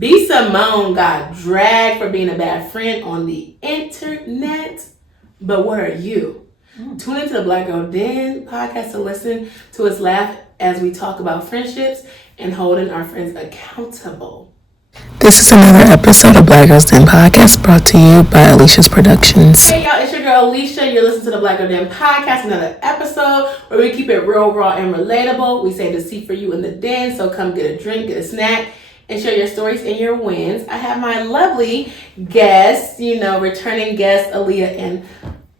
B. Simone got dragged for being a bad friend on the internet. But what are you? Tune into the Black Girl Den podcast to listen to us laugh as we talk about friendships and holding our friends accountable. This is another episode of Black Girls Den podcast brought to you by Alicia's Productions. Hey y'all, it's your girl Alicia. You're listening to the Black Girl Den podcast, another episode where we keep it real, raw, and relatable. We save the seat for you in the den, so come get a drink, get a snack, and share your stories and your wins. I have my lovely guests, returning guests, Aaliyah and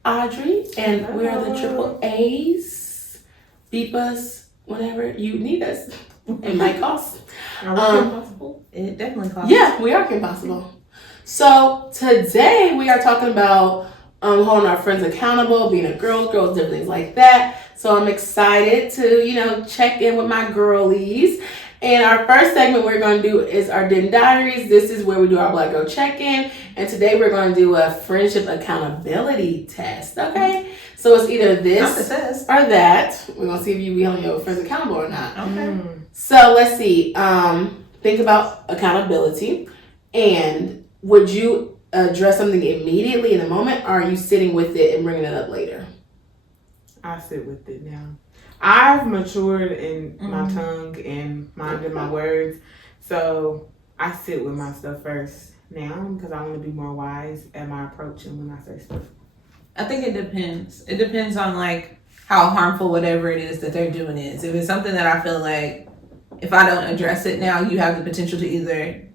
Audrey, and we are the Triple A's. Beep us whenever you need us. It might cost. Are we Kim Possible? It definitely costs. Yeah, we are Kim Possible. So today we are talking about holding our friends accountable, being a girls, different things like that. So I'm excited to, check in with my girlies. And our first segment we're going to do is our Den Diaries. This is where we do our Black Girl check-in. And today we're going to do a friendship accountability test, okay? So it's either this or that. We're going to see if you be holding your friends accountable or not. Okay. So let's see. Think about accountability. And would you address something immediately in the moment, or are you sitting with it and bringing it up later? I sit with it now. I've matured in my tongue and minding my words. So I sit with my stuff first now because I want to be more wise at my approach and when I say stuff. I think it depends. It depends on how harmful whatever it is that they're doing is. If it's something that I feel like if I don't address it now, you have the potential to either,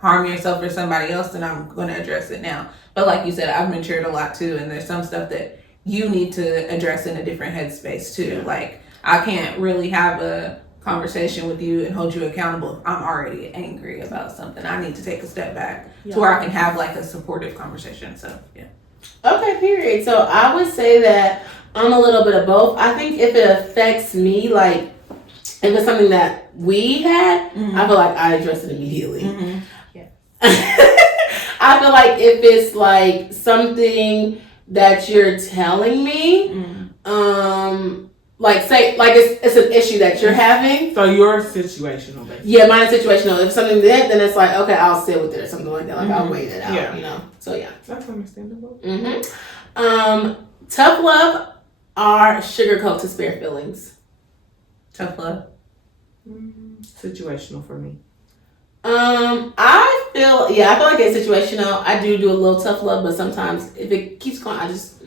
harm yourself or somebody else, then I'm going to address it now. But like you said, I've matured a lot too, and there's some stuff that you need to address in a different headspace too. Like, I can't really have a conversation with you and hold you accountable if I'm already angry about something. I need to take a step back to where I can have a supportive conversation. So, yeah. Okay, period. So I would say that I'm a little bit of both. I think if it affects me, if it's something that we had, I feel like I address it immediately. Yeah. I feel like if it's something that you're telling me, it's an issue that you're having. So you're situational, basically. Yeah, mine is situational. If something did, then it's okay, I'll sit with it or something like that. I'll wait it out, So yeah. That's understandable. Tough love or sugarcoat to spare feelings? Tough love. Situational for me. I feel like it's situational. I do a little tough love, but sometimes if it keeps going, I just,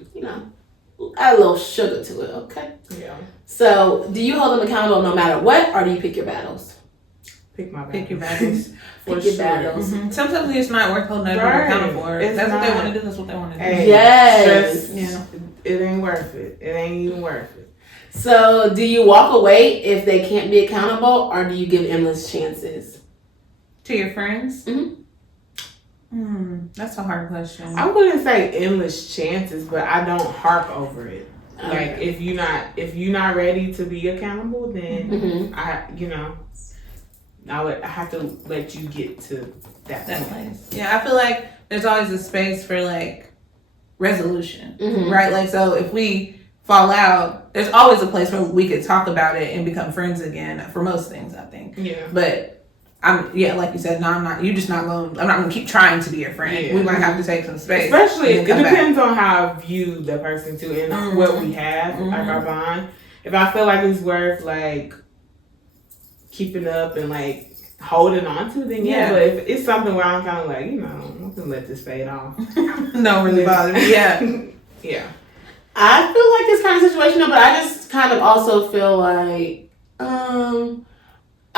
add a little sugar to it, okay? Yeah. So, do you hold them accountable no matter what, or do you pick your battles? Pick my battles. Pick your battles. Pick your battles. Mm-hmm. Sometimes it's not worth holding everyone accountable for. If that's what they want to do, that's what they want to do. Hey, yes. It ain't worth it. It ain't even worth it. So, do you walk away if they can't be accountable, or do you give endless chances? To your friends? That's a hard question. I wouldn't say endless chances, but I don't harp over it. Okay. If you're not ready to be accountable, then I would have to let you get to that place. Yeah, I feel like there's always a space for resolution, right? So if we fall out, there's always a place where we could talk about it and become friends again for most things, I think. Yeah. But like you said, no, I'm not. You're just not going. I'm not going to keep trying to be your friend. Yeah. We might have to take some space. Especially, it depends on how I view the person too, and what we have, our bond. If I feel like it's worth keeping up and holding on to, then yeah. But if it's something where I'm kind of I'm gonna let this fade off. Don't really bother me. Yeah, yeah. I feel like it's kind of situational, but I just kind of also feel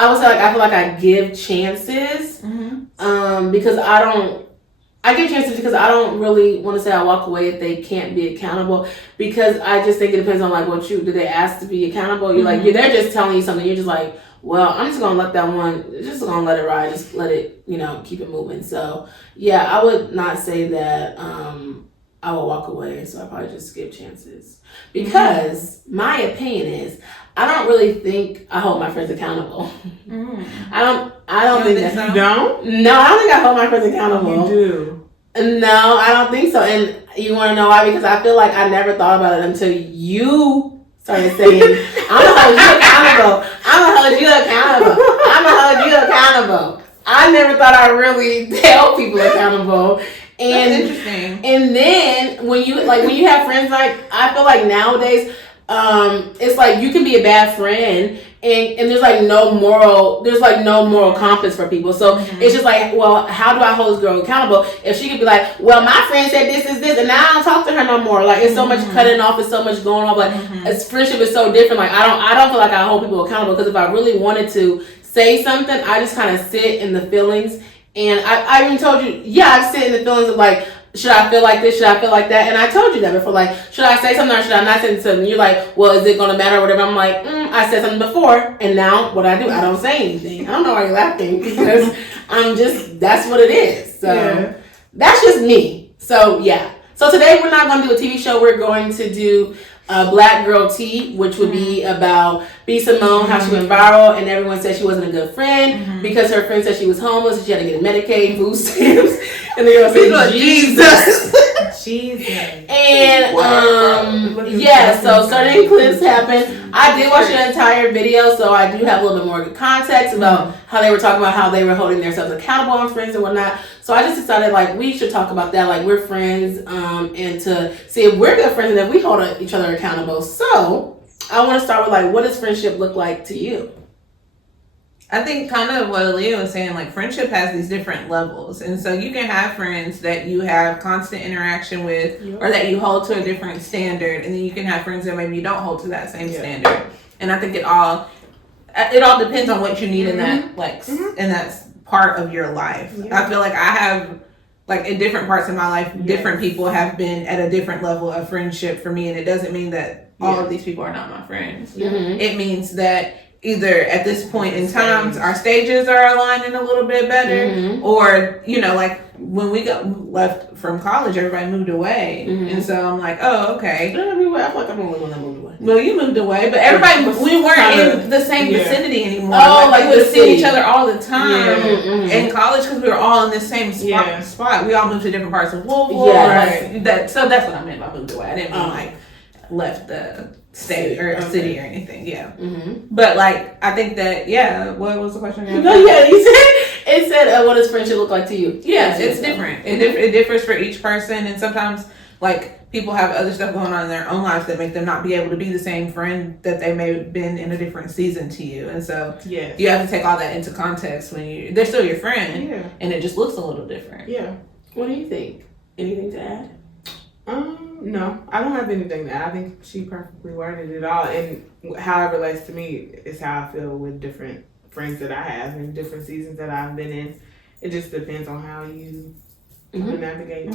I would say I feel like I give chances because I give chances because I don't really want to say I walk away if they can't be accountable, because I just think it depends on do they ask to be accountable? You're they're just telling you something. You're just well, I'm just gonna let that one, just gonna let it ride, just let it, keep it moving. So yeah, I would not say that I will walk away. So I probably just give chances because my opinion is, I don't really think I hold my friends accountable. I don't think that. You don't? No, I don't think I hold my friends accountable. You do. No, I don't think so. And you want to know why? Because I feel like I never thought about it until you started saying, I'm going to hold you accountable. I'm going to hold you accountable. I'm going to hold you accountable. I never thought I really held people accountable. And That's interesting. And then when you have friends, like I feel like nowadays, it's like you can be a bad friend and there's like no moral compass for people. So it's just like, well, how do I hold this girl accountable? If she could be like, well, my friend said this is this, and now I don't talk to her no more. Like it's so much cutting off, it's so much going off. Like friendship is so different. Like I don't feel like I hold people accountable because if I really wanted to say something, I just kind of sit in the feelings. And I even told you, I sit in the feelings of like, should I feel like this? Should I feel like that? And I told you that before. Like, should I say something or should I not say something? You're like, well, is it going to matter or whatever? I'm like, I said something before. And now what I do, I don't say anything. I don't know why you're laughing because that's what it is. So that's just me. So, yeah. So today we're not going to do a TV show. We're going to do Black Girl Tea, which would be about Simone, how she went viral, and everyone said she wasn't a good friend because her friend said she was homeless and she had to get a Medicaid, food stamps, and they all said Jesus. And so certain clips happened. I did watch the entire video, so I do have a little bit more context about how they were talking about how they were holding themselves accountable on friends and whatnot. So I just decided like we should talk about that, like we're friends, and to see if we're good friends and if we hold each other accountable. So I want to start with like, what does friendship look like to you? I think kind of what Aaliyah was saying, like friendship has these different levels. And so you can have friends that you have constant interaction with or that you hold to a different standard. And then you can have friends that maybe you don't hold to that same standard. And I think it all depends on what you need in that, like, in that part of your life. I feel like I have, like in different parts of my life, different people have been at a different level of friendship for me. And it doesn't mean that all of these people are not my friends. It means that either at this point in time, our stages are aligning a little bit better, or, you know, like when we left from college, everybody moved away. And so I'm like, oh, okay. I feel like I'm the only one that moved away. Well, you moved away, but everybody, we weren't in the same vicinity anymore. Oh, like we would see each other all the time in college because we were all in the same spot. We all moved to different parts of Louisville. So that's what I meant by moved away. I didn't mean like left the state or city or anything. But like I think that what was the question again? No, you said what does friendship look like to you? It's different. It differs for each person, and sometimes like people have other stuff going on in their own lives that make them not be able to be the same friend that they may have been in a different season to you. And so you have to take all that into context when they're still your friend and it just looks a little different. What do you think? Anything to add? No, I don't have anything to add. I think she perfectly worded it all, and how it relates to me is how I feel with different friends that I have in different seasons that I've been in. It just depends on how you navigate.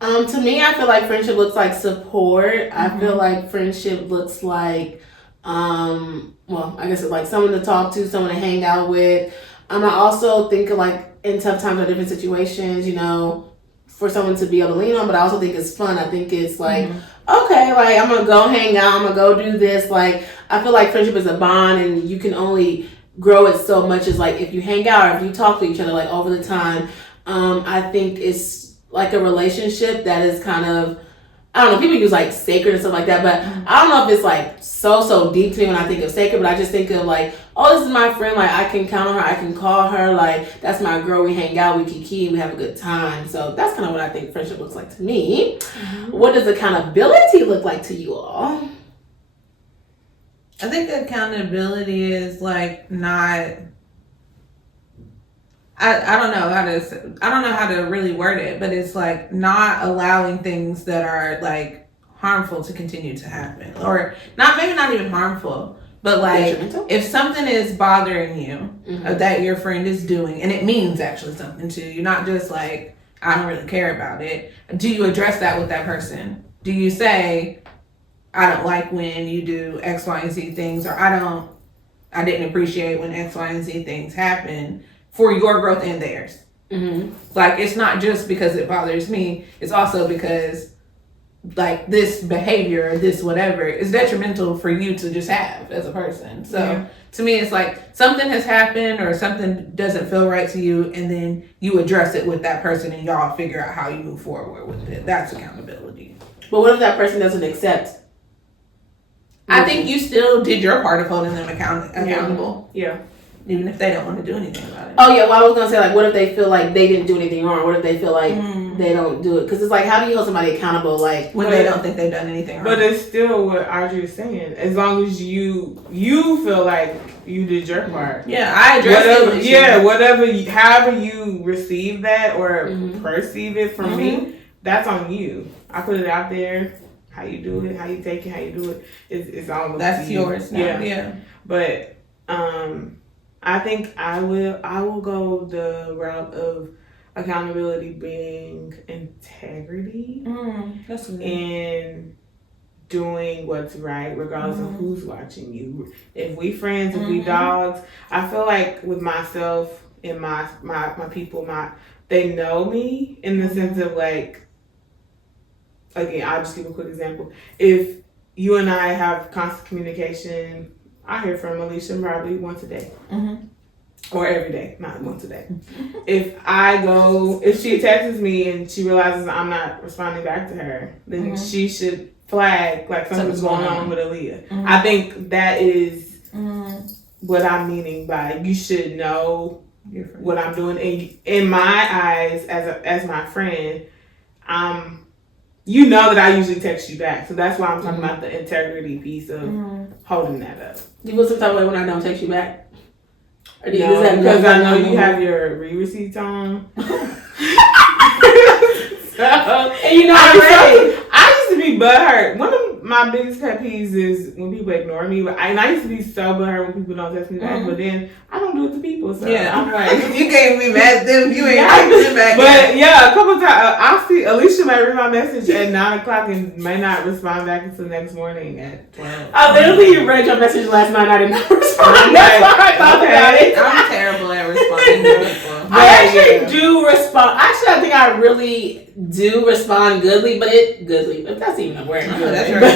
To me, I feel like friendship looks like support. I feel like friendship looks like, I guess it's like someone to talk to, someone to hang out with. I also think of like in tough times or different situations, you know, for someone to be able to lean on, but I also think it's fun. I think it's like, okay, like I'm gonna go hang out, I'm gonna go do this. Like I feel like friendship is a bond and you can only grow it so much as like if you hang out or if you talk to each other like over the time. I think it's like a relationship that is kind of, I don't know, people use like sacred and stuff like that, but I don't know if it's like so deep to me when I think of sacred, but I just think of like, oh, this is my friend, like I can count on her, I can call her, like that's my girl, we hang out, we kiki, we have a good time. So that's kind of what I think friendship looks like to me. What does accountability look like to you all? I think accountability is like not, I don't know how to really word it, but it's like not allowing things that are like harmful to continue to happen, or maybe not even harmful, but like if something is bothering you that your friend is doing and it means actually something to you, not just like I don't really care about it, do you address that with that person? Do you say, I don't like when you do X, Y, and Z things, or I didn't appreciate when X, Y, and Z things happen for your growth and theirs. Like it's not just because it bothers me, it's also because like this behavior or this whatever is detrimental for you to just have as a person. So to me it's like something has happened or something doesn't feel right to you, and then you address it with that person and y'all figure out how you move forward with it. That's accountability. But what if that person doesn't accept? I think you still did your part of holding them accountable. even if they don't want to do anything about it. Oh yeah, well I was gonna say like, what if they feel like they didn't do anything wrong? What if they feel like they don't do it? Because it's like, how do you hold somebody accountable? Like when they don't think they've done anything wrong. But it's still what Audrey is saying. As long as you feel like you did your part. Yeah, I address whatever. it. Yeah, however you receive that or perceive it from me, that's on you. I put it out there. How you do it, how you take it, how you do it, it's all that's yours. Now. Yeah. But I think I will go the route of accountability being integrity That's good. and doing what's right regardless of who's watching you. If we friends, if we dogs, I feel like with myself and my people, they know me in the sense of like, again, I'll just give a quick example. If you and I have constant communication, I hear from Alicia probably once a day. Or every day, not once a day. If she texts me and she realizes I'm not responding back to her, then she should flag like something's going on with Aaliyah. I think that is what I'm meaning by you should know what I'm doing. And in my eyes, as my friend, you know that I usually text you back. So that's why I'm talking about the integrity piece of holding that up. Do you feel some type of way when I don't text you back? Or do you No, just because I know you have your re-receipts on. So, and you know I used to be butthurt. One of my biggest pet peeves is when people ignore me. And I used to be so butthurt when people don't text me back. But then I don't do it to people. So I'm like, you can't be mad at them. You ain't texting back. But yeah, a couple times I'll see Alicia might read my message at 9:00 and may not respond back until the next morning at 12. I literally read your message last night. I did not respond. I'm That's like, why I thought about it. I'm terrible at responding to people. I actually do respond. Actually, I think I really do respond goodly, if that's even a word. That's But right.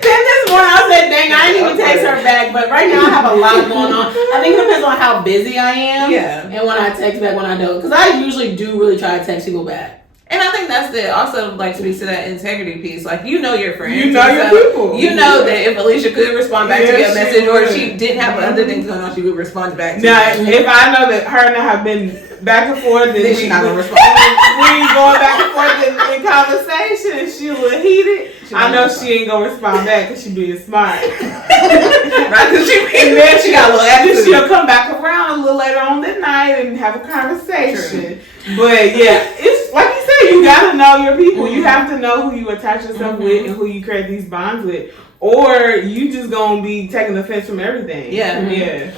then this morning I said, dang, I didn't even text her back. But right now I have a lot going on. I think it depends on how busy I am. Yeah. And when I text back, when I don't. Because I usually do really try to text people back. And I think that's also like speaks to that integrity piece. Like you know your friends, You know your people. You know that if Alicia could respond back to your message, or if would. she didn't have other things going on, she would respond back to Now, you. if I know that her and I have been back and forth, Then she's not gonna respond. we going back and forth in conversation, and she will heat it. I know she ain't gonna respond back because she being smart. Right? Because she got a little Then attitude. she'll come back around a little later on that night and have a conversation. But yeah, it's like you said, you gotta know your people. You have to know who you attach yourself with and who you create these bonds with. Or you just gonna be taking offense from everything. Yeah. Yeah.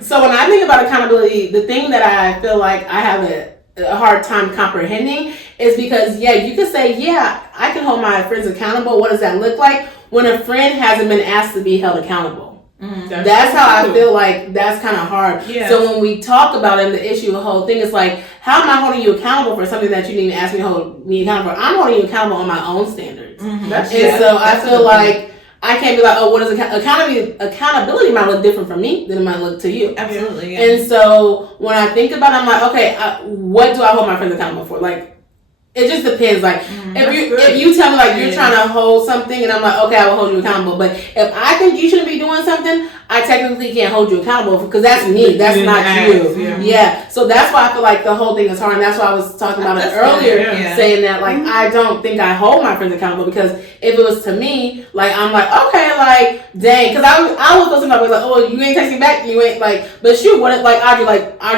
So when I think about accountability, the thing that I feel like I have a hard time comprehending is because, yeah, you could say, yeah, I can hold my friends accountable. What does that look like? When a friend hasn't been asked to be held accountable. That's how I feel like that's kind of hard. Yeah. So when we talk about it, the issue, the whole thing is like, how am I holding you accountable for something that you didn't even ask me to hold me accountable for? I'm holding you accountable on my own standards. I feel like I can't be like, oh, what is accountability might look different for me than it might look to you. Absolutely. Yeah. And so when I think about it, I'm like, okay, what do I hold my friends accountable for? Like, it just depends. Like, if you tell me like you're trying to hold something, and I'm like, okay, I will hold you accountable. But if I think you shouldn't be doing something, I technically can't hold you accountable because that's me. That's not you. Yeah. So that's why I feel like the whole thing is hard. And that's why I was talking about it earlier, saying that like I don't think I hold my friends accountable because if it was to me, like I'm like, okay, like dang, because I was listening, I was like, oh, you ain't texting back, you ain't like, but shoot, what if like Audrey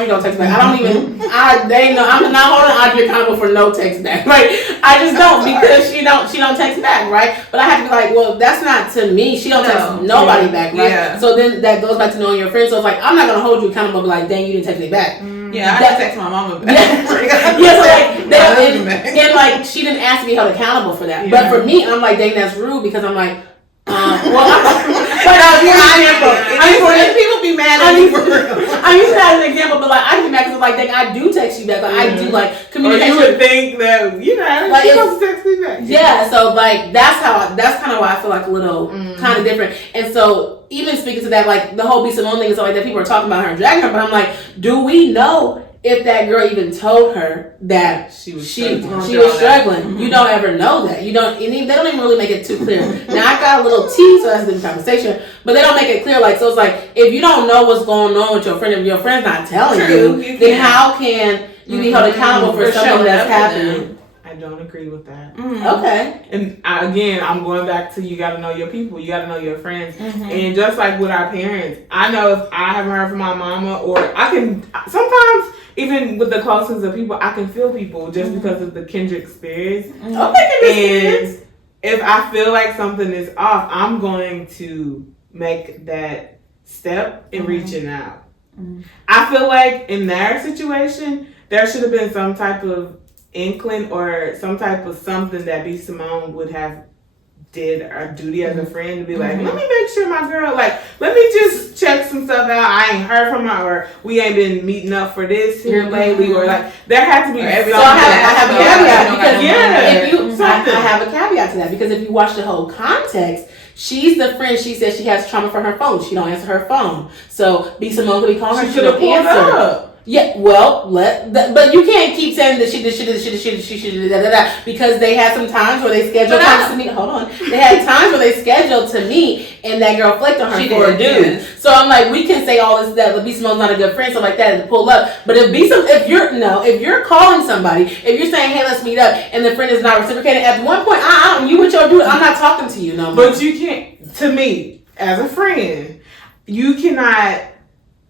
don't text back. I don't even they know I'm not holding Audrey accountable for no text back. Like I just don't because she don't text back, right? But I have to be like, well, that's not to me. She don't text nobody back, right? Yeah. So then that goes back to knowing your friends. So it's like I'm not gonna hold you accountable, but like, dang, you didn't text me back. Yeah, I just text my mama back. Yeah, so like, and like she didn't ask to be held accountable for that. But for me, I'm like, dang, that's rude because I'm like, people be mad at me for real. I'm using that as an example, but like I get mad because like, dang, I do text you back. Like I do like communication. Or you would think that like you're supposed to text me back. Yeah, so like that's kind of why I feel like a little kind of different. And so even speaking to that, like the whole Simone thing and stuff like that, people are talking about her and dragging her, but I'm like, do we know if that girl even told her that she was struggling. Mm-hmm. You don't ever know that. You don't. They don't even really make it too clear. Now I got a little tea, so that's a different conversation. But they don't make it clear. Like, so it's like, if you don't know what's going on with your friend, if your friend's not telling you, then how can you be held accountable for something that's happening? I don't agree with that. Mm-hmm. Okay. And I'm going back to, you got to know your people. You got to know your friends. Mm-hmm. And just like with our parents, I know if I haven't heard from my mama, or I can sometimes, even with the closest of people, I can feel people just because of the kindred spirits. Mm-hmm. Okay, and if I feel like something is off, I'm going to make that step in reaching out. Mm-hmm. I feel like in their situation, there should have been some type of inkling or some type of something that B. Simone would have did our duty as a friend to be like, let me make sure my girl, like, let me just check some stuff out. I ain't heard from her, or we ain't been meeting up for this here lately, or like, there had to be something. So I have a caveat because I have a caveat to that, because if you watch the whole context, she's the friend. She says she has trauma from her phone. She don't answer her phone. So B. Simone could be calling her. She don't answer. Yeah, well, but you can't keep saying that she did, because they had some times where they scheduled times to meet. Hold on, they had times where they scheduled to meet, and that girl flaked on her for a dude. Yes. So I'm like, we can say all this that B. Simone's not a good friend, so like that, to pull up. But if you're calling somebody, if you're saying, hey, let's meet up, and the friend is not reciprocating, at one point, you with your dude, I'm not talking to you no more. But you can't. To me, as a friend, you cannot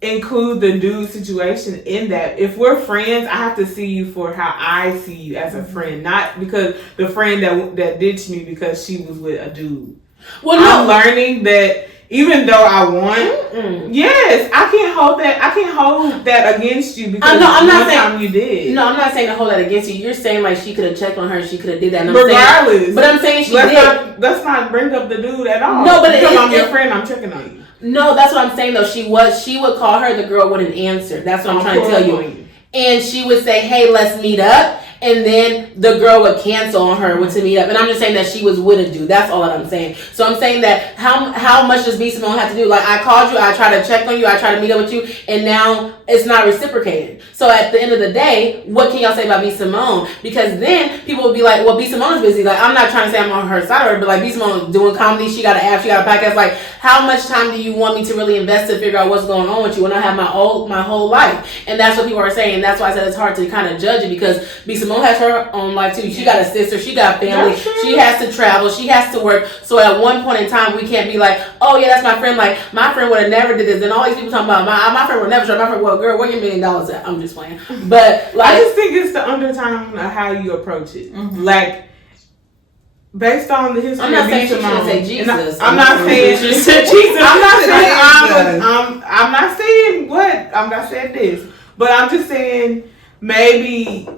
include the dude situation in that. If we're friends, I have to see you for how I see you as a friend, not because the friend that ditched me because she was with a dude. Well, I'm learning that even though I want, yes, I can't hold that against you because I'm not saying time you did. No, I'm not saying to hold that against you. You're saying like she could have checked on her, she could have did that. And regardless, but I'm saying let's not bring up the dude at all. No, but because I'm your friend, I'm checking on you. No, that's what I'm saying though. She would call her, the girl wouldn't answer. That's what I'm trying to tell you. And she would say, hey, let's meet up. And then the girl would cancel on her to meet up. And I'm just saying that she was with a dude. That's all that I'm saying. So I'm saying that how much does B. Simone have to do? Like, I called you, I tried to check on you, I tried to meet up with you, and now it's not reciprocated. So at the end of the day, what can y'all say about B. Simone? Because then people will be like, well, B. Simone is busy. Like, I'm not trying to say I'm on her side of her, but like, B. Simone is doing comedy, she got an app, she got a podcast. Like, how much time do you want me to really invest to figure out what's going on with you when I have my whole life? And that's what people are saying. That's why I said it's hard to kind of judge it, because B. Simone has her own life too. She got a sister, she got family, she has to travel, she has to work. So at one point in time, we can't be like, oh yeah, that's my friend. Like, my friend would have never did this. And all these people talking about my friend would never try. My friend, well, girl, where your $1 million at? I'm just playing. But like, I just think it's the undertone of how you approach it. Mm-hmm. Like, based on the history, I'm not of saying she shouldn't say Jesus. I'm not saying she said Jesus. I'm not saying what. I'm not saying this. But I'm just saying maybe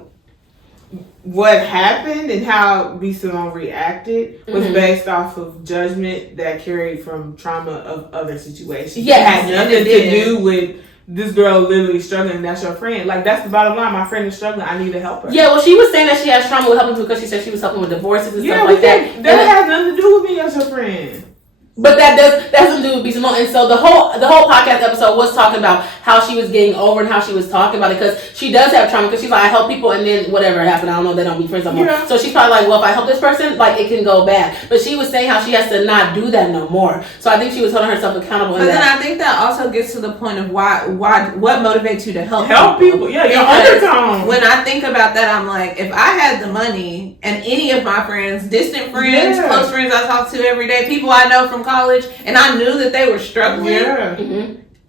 what happened and how B. Simone reacted was based off of judgment that carried from trauma of other situations. Yeah, it had nothing to do with this girl literally struggling. That's your friend. Like, that's the bottom line. My friend is struggling. I need to help her. Yeah, well, she was saying that she has trauma with helping because she said she was helping with divorces and stuff like that. That has nothing to do with me as your friend. But that doesn't do with B. Simone. And so the whole podcast episode was talking about how she was getting over and how she was talking about it, because she does have trauma, because she's like, I help people and then whatever happened, I don't know, they don't be friends anymore. Yeah. So she's probably like, well, if I help this person, like, it can go bad. But she was saying how she has to not do that no more. So I think she was holding herself accountable. But then I think that also gets to the point of why what motivates you to help people. Yeah, your undertone. When I think about that, I'm like, if I had the money and any of my friends, distant friends, close friends I talk to every day, people I know from college, and I knew that they were struggling,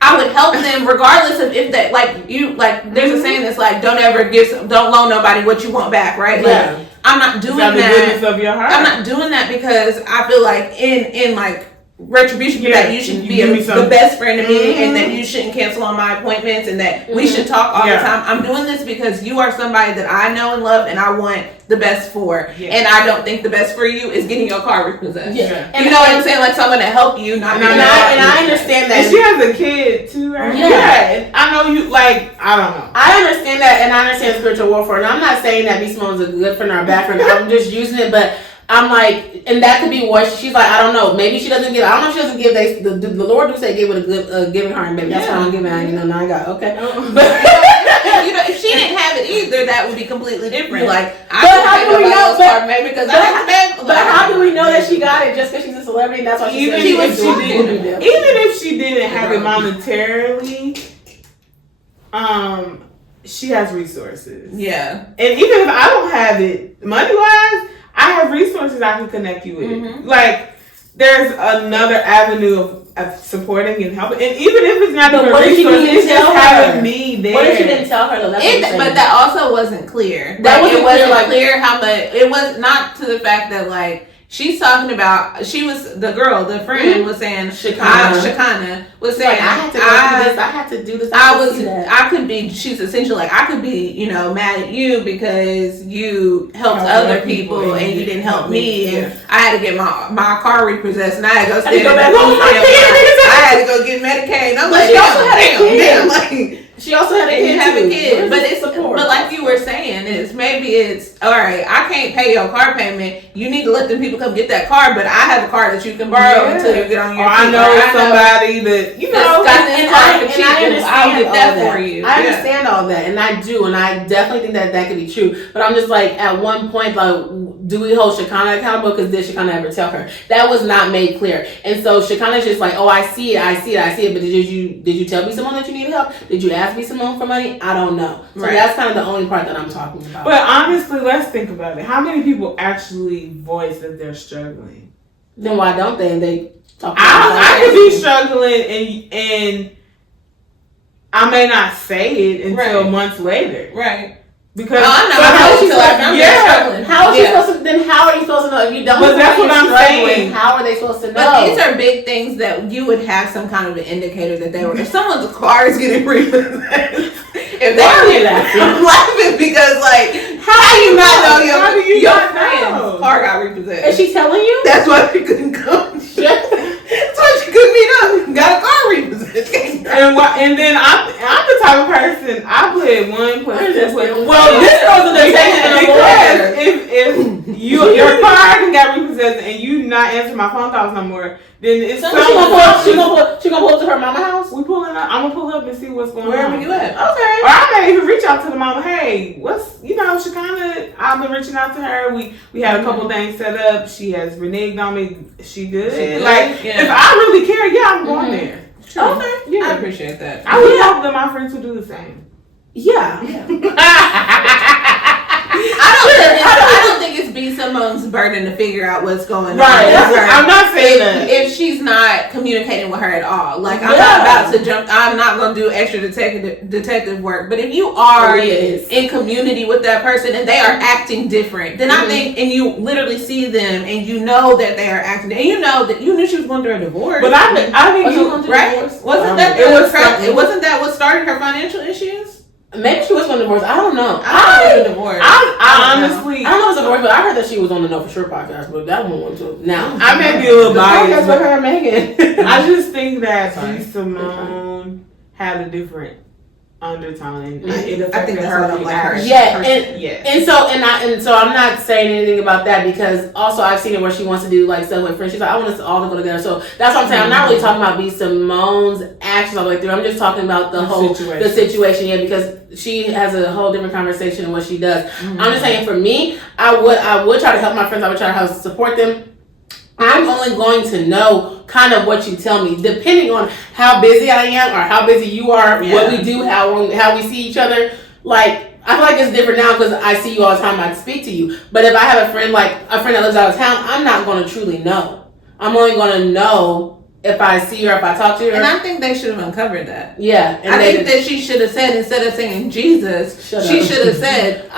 I would help them regardless of if they there's a saying that's like, don't loan nobody what you want back, right? Yeah. Like, I'm not doing that. The goodness of your heart. I'm not doing that because I feel like in like retribution for that you should be the best friend to me, and that you shouldn't cancel on my appointments, and that we should talk all the time. I'm doing this because you are somebody that I know and love and I want the best for, and I don't think the best for you is getting your car repossessed. And you know what I'm saying? Like, someone to help you, not and I understand that. And she has a kid too, right? Yeah. I know you, like, I don't know. I understand that, and I understand spiritual warfare, and I'm not saying that B. Simone's a good friend or a bad friend. I'm just using it, but I'm like, and that could be what she's like. I don't know. Maybe she doesn't give. I don't know if she doesn't give. The Lord do say give with a good giving heart, and baby. That's why I'm giving. Now I got okay. But if she didn't have it either, that would be completely different. Like, But how do we know? maybe because I didn't pay. But how do we know that she got it just because she's a celebrity? And that's why she Even said if she didn't, even if she didn't have it monetarily, she has resources. Yeah. And even if I don't have it money wise, I have resources I can connect you with. Mm-hmm. Like, there's another avenue of supporting and helping. And even if it's not But even what if you resources, didn't it's just tell her? having me there. What if you didn't tell her though? That's what I'm saying. But that also wasn't clear. That Like, wasn't clear how much. It was not to the fact that like she's talking about. She was the girl, the friend was saying. Shakana was saying. Like, I had to go through this. I had to do this. I could be. She's essentially like I could be. Mad at you because you helped other people and you didn't help me, and I had to get my car repossessed, and I had to go stand back home. I had to go get Medicaid. I'm like, damn. She also had a kid. You have a kid, but it's support. But like you were saying, maybe it's all right. I can't pay your car payment. You need to let them people come get that car, but I have a car that you can borrow until you get on your. I know somebody that got this car for cheap. I'll get that for you. I understand all that, and I do, and I definitely think that could be true. But I'm just like, at one point, like, do we hold Shakana accountable? Because did Shakana ever tell her? That was not made clear, and so Shakana's just like, oh, I see it. But did you tell me someone that you need help? Did you ask me Simone for money? I don't know. So that's kind of the only part that I'm talking about. But honestly, let's think about it. How many people actually voice that they're struggling? Then why don't they? And they talk. I could be struggling and I may not say it until months later. Right. Because how is she supposed to? Then how are you supposed to know if you don't? But that's what I'm saying. How are they supposed to know? But these are big things that you would have some kind of an indicator that they were. If someone's car is getting repossessed, if they are I'm laughing because like, how do you not know your friend's car got repossessed? Is she telling you? That's why she couldn't come. That's why she couldn't meet up. Got a car repossessed. And then I'm the type of person I play one question. Well, this goes in the because if your car got repossessed and you not answering my phone calls no more, then it's she gonna pull up to her mama house. We pulling up. I'm gonna pull up and see what's going on. Wherever you at? Okay. Or I may even reach out to the mama. Hey, Shakana? I've been reaching out to her. We had a couple things set up. She has reneged on me. She good. If I really care, I'm going there. True. Okay. Yeah, I appreciate that. I would hope that my friends would do the same. Yeah. I don't think it's B. Simone's burden to figure out what's going on. I'm not saying that. If she's not communicating with her at all. Like, I'm not about to jump. I'm not going to do extra detective work. But if you are in community with that person and they are acting different, then I think, and you literally see them and you know that they are acting, and you know that you knew she was going through a divorce. But I think right? Wasn't that what started her financial issues? Maybe she was on divorce. I don't know. I don't know. I honestly, I don't know if it's a divorce, but I heard that she was on the Know For Sure podcast, but that one went to now. I may be a little biased. With her and Megan. I just think that B. Simone had a different undertone, and it affected her. And so I'm not saying anything about that because also I've seen it where she wants to do like stuff with friends. She's like, I want us all to go together. So that's what I'm saying. I'm not really talking about B. Simone's actions all the way through. I'm just talking about the situation. Yeah, because she has a whole different conversation than what she does. I'm just saying for me, I would try to help my friends. I would try to help support them. I'm only going to know kind of what you tell me, depending on how busy I am or how busy you are, what we do, how we see each other. Like, I feel like it's different now because I see you all the time. I speak to you. But if I have a friend that lives out of town, I'm not going to truly know. I'm only going to know if I see her, if I talk to her. And I think they should have uncovered that. Yeah. And I think that she should have said, instead of saying Jesus, she should have said,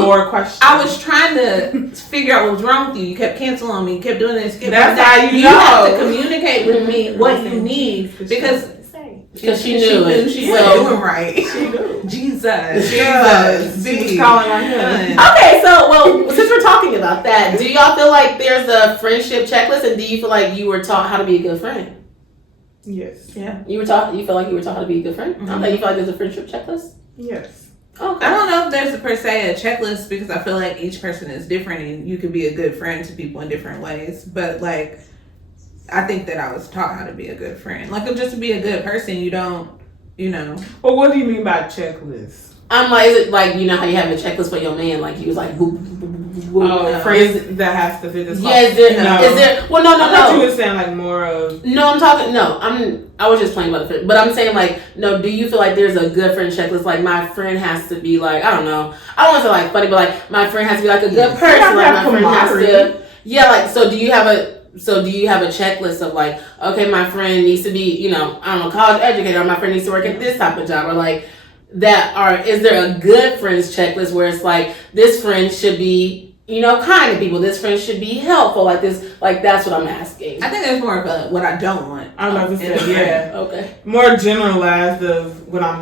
more questions. I was trying to figure out what was wrong with you. You kept canceling on me. You kept doing this. That's how you know. You have to communicate with me what you need because she knew she wasn't doing right. She knew. Jesus. She was calling on him. Okay, so since we're talking about that, do y'all feel like there's a friendship checklist, and do you feel like you were taught how to be a good friend? Yes. Yeah. You feel like you were taught how to be a good friend? Mm-hmm. I don't think you feel like there's a friendship checklist? Yes. Okay. I don't know if there's per se a checklist because I feel like each person is different and you can be a good friend to people in different ways. But like, I think that I was taught how to be a good friend. Like, just to be a good person, you don't, Well, what do you mean by checklist? I'm like, is it like, you know how you have a checklist for your man? Like, you was like, boop, boop, boop, boop, boop. Friends that has to fit this. Yeah, is there, well, no. I thought you were saying like more of. No, I was just playing about the friend. But I'm saying like, no, do you feel like there's a good friend checklist? Like, my friend has to be like, I don't know. I don't want to say like funny, but like, my friend has to be like a good person. Like, my friend has to, yeah, like, so do you have a checklist of like, okay, my friend needs to be, you know, I don't know, college educator, or my friend needs to work at this type of job, or like that, or is there a good friends checklist where it's like, this friend should be, you know, kind to people, this friend should be helpful, like this, like that's what I'm asking. I think there's more of a what I don't want. I'm about to say, yeah. Okay. More generalized of what I'm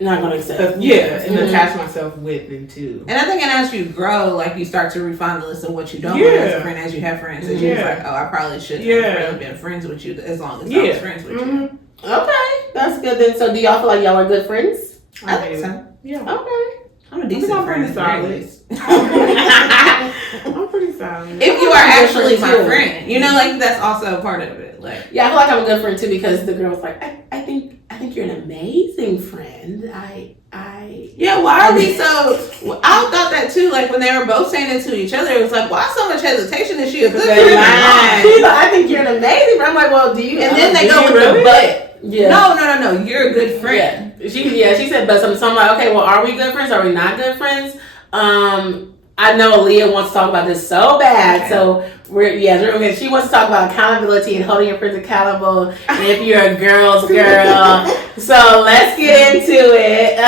not gonna accept. Yeah, and attach myself with and to. And I think as you grow, like you start to refine the list of what you don't want as a friend, as you have friends. As you're like, oh, I probably shouldn't have really been friends with you as long as I was friends with you. Okay, that's good then. So do y'all feel like y'all are good friends? I think so. Yeah. Okay. I'm a decent friend. Solid. I'm pretty solid. If you are actually my friend, you know, like that's also a part of it. Like, yeah, I feel like I'm a good friend too because the girl was like, I think you're an amazing friend. Yeah, why are we so? I thought that too. Like when they were both saying it to each other, it was like, why so much hesitation? Is she a good friend? She's like, I think you're an amazing friend. I'm like, well, do you? And then they go with really? the but. Yeah. No. You're a good friend. Yeah. She said but something. So I'm like, okay, well, are we good friends? Are we not good friends? I know Aaliyah wants to talk about this so bad. Okay. So we're okay. She wants to talk about accountability and holding your friends accountable. And if you're a girl's girl, so let's get into it.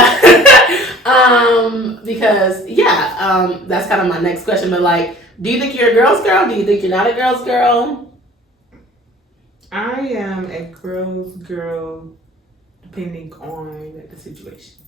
Because that's kind of my next question. But like, do you think you're a girl's girl? Do you think you're not a girl's girl? I am a girl's girl, depending on the situation.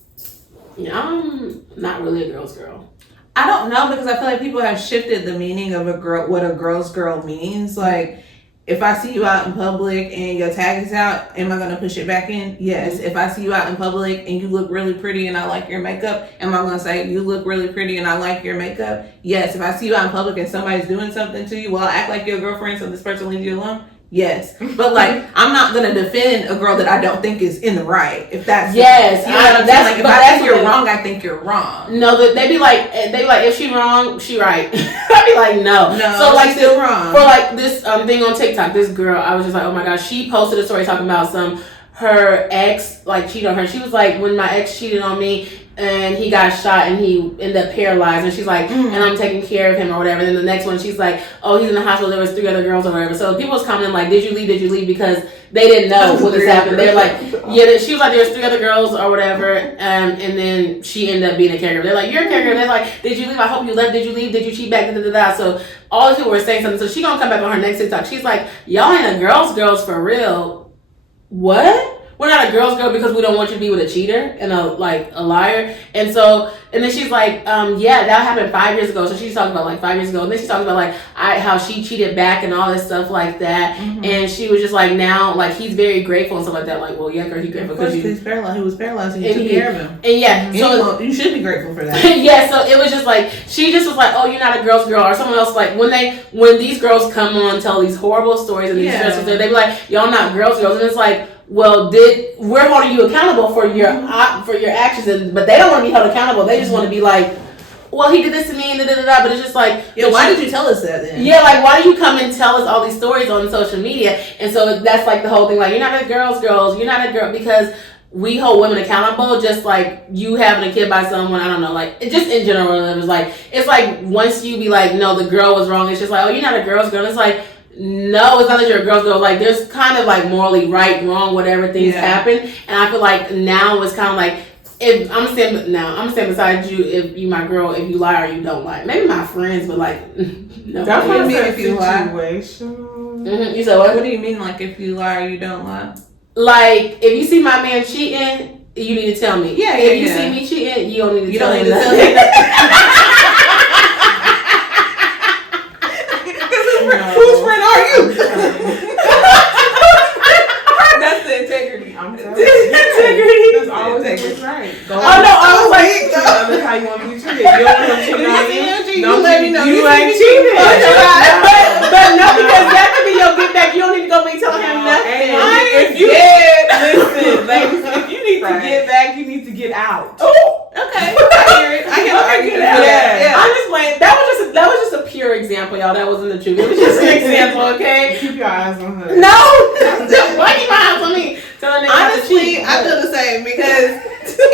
Yeah, I'm not really a girl's girl. I don't know because I feel like people have shifted the meaning of what a girl's girl means. Like, if I see you out in public and your tag is out, am I going to push it back in? Yes. If I see you out in public and you look really pretty and I like your makeup, am I going to say you look really pretty and I like your makeup? Yes. If I see you out in public and somebody's doing something to you, well, I act like you're a girlfriend so this person leaves you alone. Yes, but like I'm not gonna defend a girl that I don't think is in the right. If that's you know what I'm saying? Like if I think you're wrong, I think you're wrong. No, they be like if she wrong, she right. I be like no. So like still wrong. For like this thing on TikTok, this girl, I was just like, oh my gosh, she posted a story talking about her ex like cheated on her. She was like, when my ex cheated on me and he got shot and he ended up paralyzed, and she's like, and I'm taking care of him or whatever. And then the next one, she's like, oh, he's in the hospital, there was 3 other girls or whatever. So people was commenting like, did you leave, because they didn't know what this happened. They're like, yeah, she was like, there's 3 other girls or whatever, and then she ended up being a caregiver. They're like, you're a caregiver. They're like, did you leave? I hope you left. Did you leave? Did you cheat back? So all these people were saying something. So she gonna come back on her next TikTok. She's like, y'all ain't a girls for real. What? We're not a girl's girl because we don't want you to be with a cheater and a liar. And then she's like, yeah, that happened 5 years ago. So she's talking about like 5 years ago. And then she's talking about like how she cheated back and all this stuff like that. Mm-hmm. And she was just like, now like he's very grateful and stuff like that. Like, well, yeah, girl, he's grateful because he's paralyzed. He was paralyzed and you took care of him. And yeah, so you should be grateful for that. Yeah, so it was just like she just was like, oh, you're not a girl's girl, or someone else like when these girls come on and tell these horrible stories and these stressful stories, they be like, y'all not girls, and it's like, well, we're holding you accountable for your actions, but they don't want to be held accountable. They just want to be like, well, he did this to me and da. But it's just like, yeah, why did you tell us that then? Yeah, like why do you come and tell us all these stories on social media? And so that's like the whole thing, like you're not a girls, you're not a girl, because we hold women accountable, just like you having a kid by someone, I don't know, like just in general, it's like once you be like, no, the girl was wrong, it's just like, oh, you're not a girl's girl. It's like, no, it's not that you're a girl's girl. Like there's kind of like morally right, wrong, whatever things happen, and I feel like now it's kind of like, if I'm standing beside you, if you my girl, if you lie or you don't lie. Maybe my friends, but like no. That's what I mean. If you lie, mm-hmm. You said what? What do you mean, like if you lie or you don't lie? Like if you see my man cheating, you need to tell me. Yeah. If you see me cheating, you don't need to tell me. Whose friend are you? That's the integrity. I'm telling you. Integrity. That's always right. Oh no, I was like, that's how you want to be treated. You don't want to cheat on you. You let me know you ain't cheating. But no, because that could be your get back. You don't need to go be telling him nothing. If you listen, ladies, if you need to get back, you need to get out. Oh, Okay, I hear it. I hear the argument. yeah. I'm just playing. That was just a pure example, y'all. That wasn't the truth. It was just an example, okay? Keep your eyes on her. No, why keep my eyes on me? Honestly, I feel the same because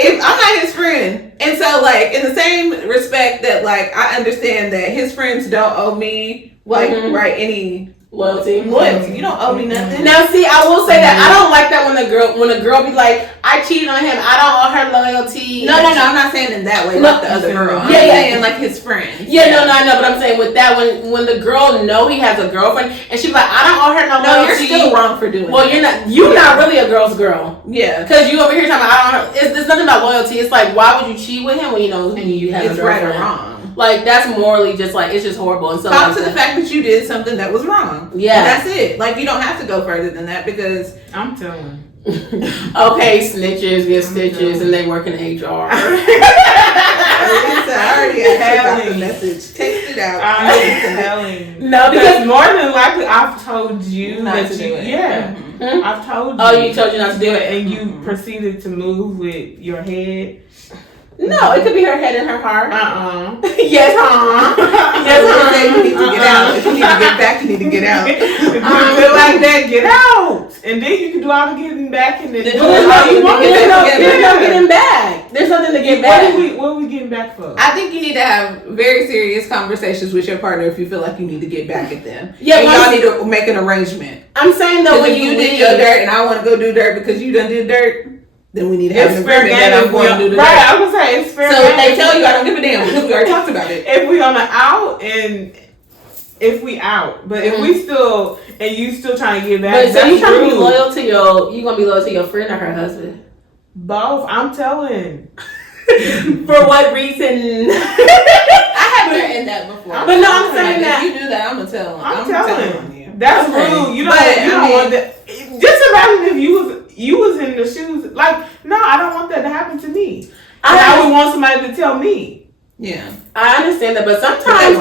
if I'm not his friend, and so like in the same respect that like I understand that his friends don't owe me like any loyalty. You don't owe me nothing. Now, see, I will say that I don't like that when a girl be like, I cheated on him. I don't owe her loyalty. No, I'm not saying in that way. Like the other girl. I'm saying like his friends. Yeah, no, I know, but I'm saying with that when the girl know he has a girlfriend and she's like, I don't owe her no loyalty. You're still wrong for doing. Well, that. you're not really a girl's girl. Yeah, because you over here talking about I don't. There's nothing about loyalty. It's like, why would you cheat with him when you know you have it's a right girlfriend? or wrong. Like that's morally just like it's just horrible. And so talk to the fact that you did something that was wrong. Yeah, and that's it. Like you don't have to go further than that because I'm telling. Okay, snitches get stitches, and they work in HR. I already got the message. Text it out. I'm telling. No, because more than likely I've told you not that to do it. Yeah, I've told you. Oh, you told you not to do it, and you proceeded to move with your head. No, it could be her head and her heart. Yes, Yes, you need to get out. If you need to get back, you need to get out. If you feel like that, get out. And then you can do all the getting back and then there's no getting back. There's nothing to get back. What are we getting back for? I think you need to have very serious conversations with your partner if you feel like you need to get back at them. Yeah, and y'all need to make an arrangement. I'm saying though, when you did your dirt and I want to go do dirt because you done did dirt, then we need to have an agreement that I'm going to do the dirt. Right, I was gonna say it's fair. So if they tell you I don't give a damn because we already talked about it. If we on the out and if we out, but if we still and you still trying to get back, but so you trying to be loyal to you gonna be loyal to your friend or her husband? Both. I'm telling. For what reason? I have been in that before. But no, I'm saying that if you do that, I'm gonna tell. I'm telling on you. That's rude. You don't want that. Just imagine if you was in the shoes. Like, no, I don't want that to happen to me. I would want somebody to tell me. Yeah, I understand that, but sometimes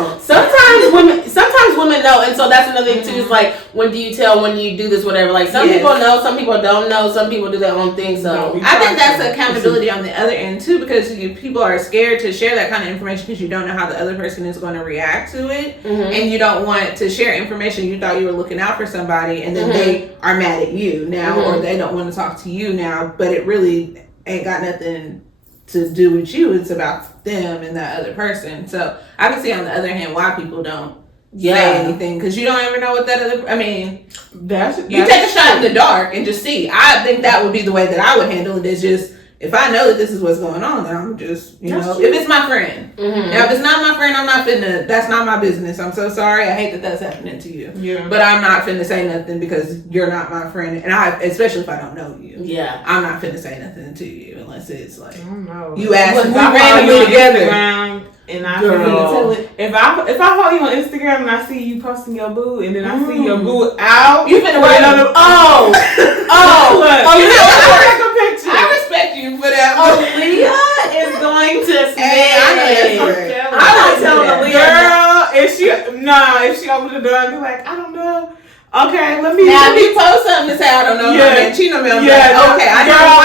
women know, and so that's another thing too. Is like, when do you tell? When do you do this? Whatever. Like some people know, some people don't know, some people do their own thing. So I think that's accountability on the other end too, because people are scared to share that kind of information because you don't know how the other person is going to react to it, and you don't want to share information you thought you were looking out for somebody, and then they are mad at you now, or they don't want to talk to you now, but it really ain't got nothing to do with you. It's about them and that other person. So I can see on the other hand why people don't say anything, because you don't ever know what that other. I mean, that's take a shot in the dark and just see. I think that would be the way that I would handle it. Is just if I know that this is what's going on, then I'm just if it's my friend. Now if it's not my friend, I'm not finna. That's not my business. I'm so sorry. I hate that that's happening to you. Yeah. But I'm not finna say nothing because you're not my friend, and especially if I don't know you. Yeah. I'm not finna say nothing to you unless it's like you asked. We randomly together. And I if I follow you on Instagram and I see you posting your boo, and then I see your boo out, you finna wait on the take a picture. I respect you for that. Leah is going to say, I'm not telling Leah, girl. If she opened the door and be like, I don't know. Okay, let me. Now, if you post something to say, I don't know, man, cheat on me. I'm like, okay, I don't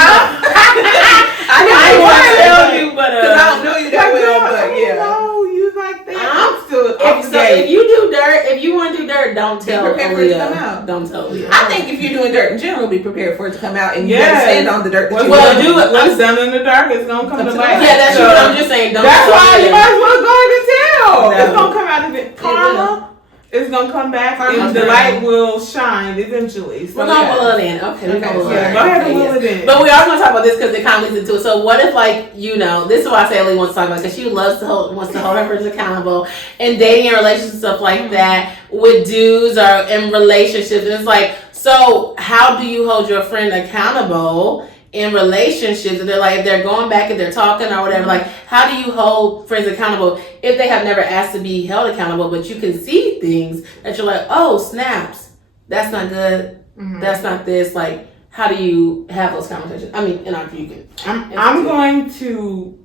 want to tell you, but because I don't know you that well, but no, you like that. I'm still. If you do dirt, if you want to do dirt, don't tell Leah. Don't tell Leah. I think if you're doing dirt in general, be prepared for it to come out, and you gotta stand on the dirt. What's done in the dark is gonna come to light. Yeah, that's what I'm just saying. That's why you might as well go and tell. It's gonna come out of it. Karma. It's gonna come back and the light will shine eventually. So we're gonna will it in. Okay, go ahead and will it in. But we are gonna talk about this because it kind of leads into it. So what if, like, this is why I say Ellie wants to talk about it, because she wants to hold her friends accountable and dating and relationships and stuff like that with dudes or in relationships. And it's like, so how do you hold your friend accountable in relationships? If they're going back and they're talking or whatever, like, how do you hold friends accountable if they have never asked to be held accountable, but you can see things that you're like, oh, snaps, that's not good, that's not this. Like, how do you have those conversations? I mean, and after you can. I'm going to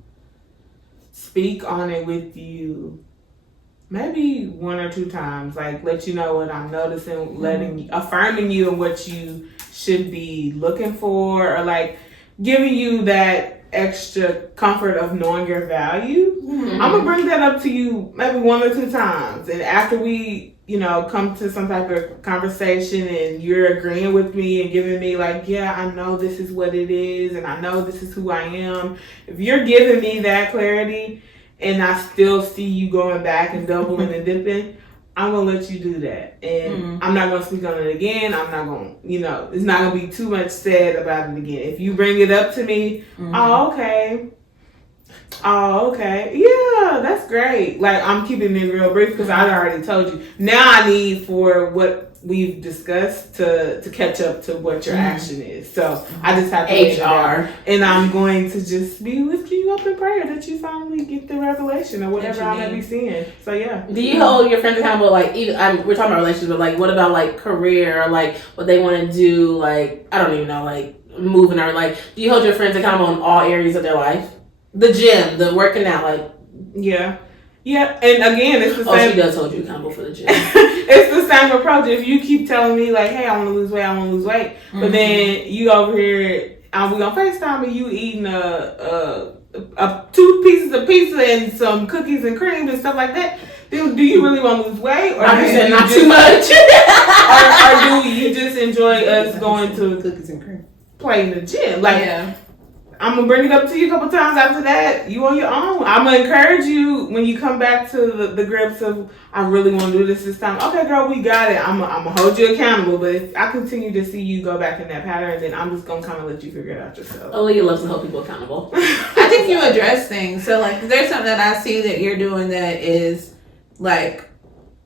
speak on it with you maybe one or two times, like let you know what I'm noticing, affirming you and what you should be looking for, or like giving you that extra comfort of knowing your value, Mm-hmm. I'm gonna bring that up to you maybe 1 or 2 times, and after we, come to some type of conversation and you're agreeing with me and giving me like, yeah, I know this is what it is, and I know this is who I am. If you're giving me that clarity, and I still see you going back and doubling and dipping, I'm gonna let you do that, and I'm not gonna speak on it again. I'm not gonna, it's not gonna be too much said about it again. If you bring it up to me, oh okay, yeah, that's great. Like, I'm keeping it real brief because I already told you. Now I need for what we've discussed to catch up to what your action is. So I just have to HR, and I'm going to just be lifting you up in prayer that you finally get the revelation or whatever I may be seeing. So yeah. Do you hold your friends accountable? Like, we're talking about relationships, but like, what about like career or like what they want to do? Like, I don't even know, like moving or like, do you hold your friends accountable in all areas of their life? The gym, the working out, like. Yeah. Yeah, and again, it's the same. Oh, she does hold you accountable for the gym. It's the same approach. If you keep telling me like, "Hey, I want to lose weight," but then you over here, we on FaceTime and you eating 2 pieces of pizza and some cookies and cream and stuff like that. Do you really want to lose weight, or I'm saying not just, too much, or do you just enjoy us going to cookies and cream, play in the gym? Like, I'm gonna bring it up to you a couple times after that. You on your own. I'm gonna encourage you when you come back to the grips of, I really want to do this time. Okay, girl, we got it. I'm gonna hold you accountable. But if I continue to see you go back in that pattern, then I'm just gonna kind of let you figure it out yourself. Aaliyah loves to hold people accountable. I think you address things. So like, there's something that I see that you're doing that is like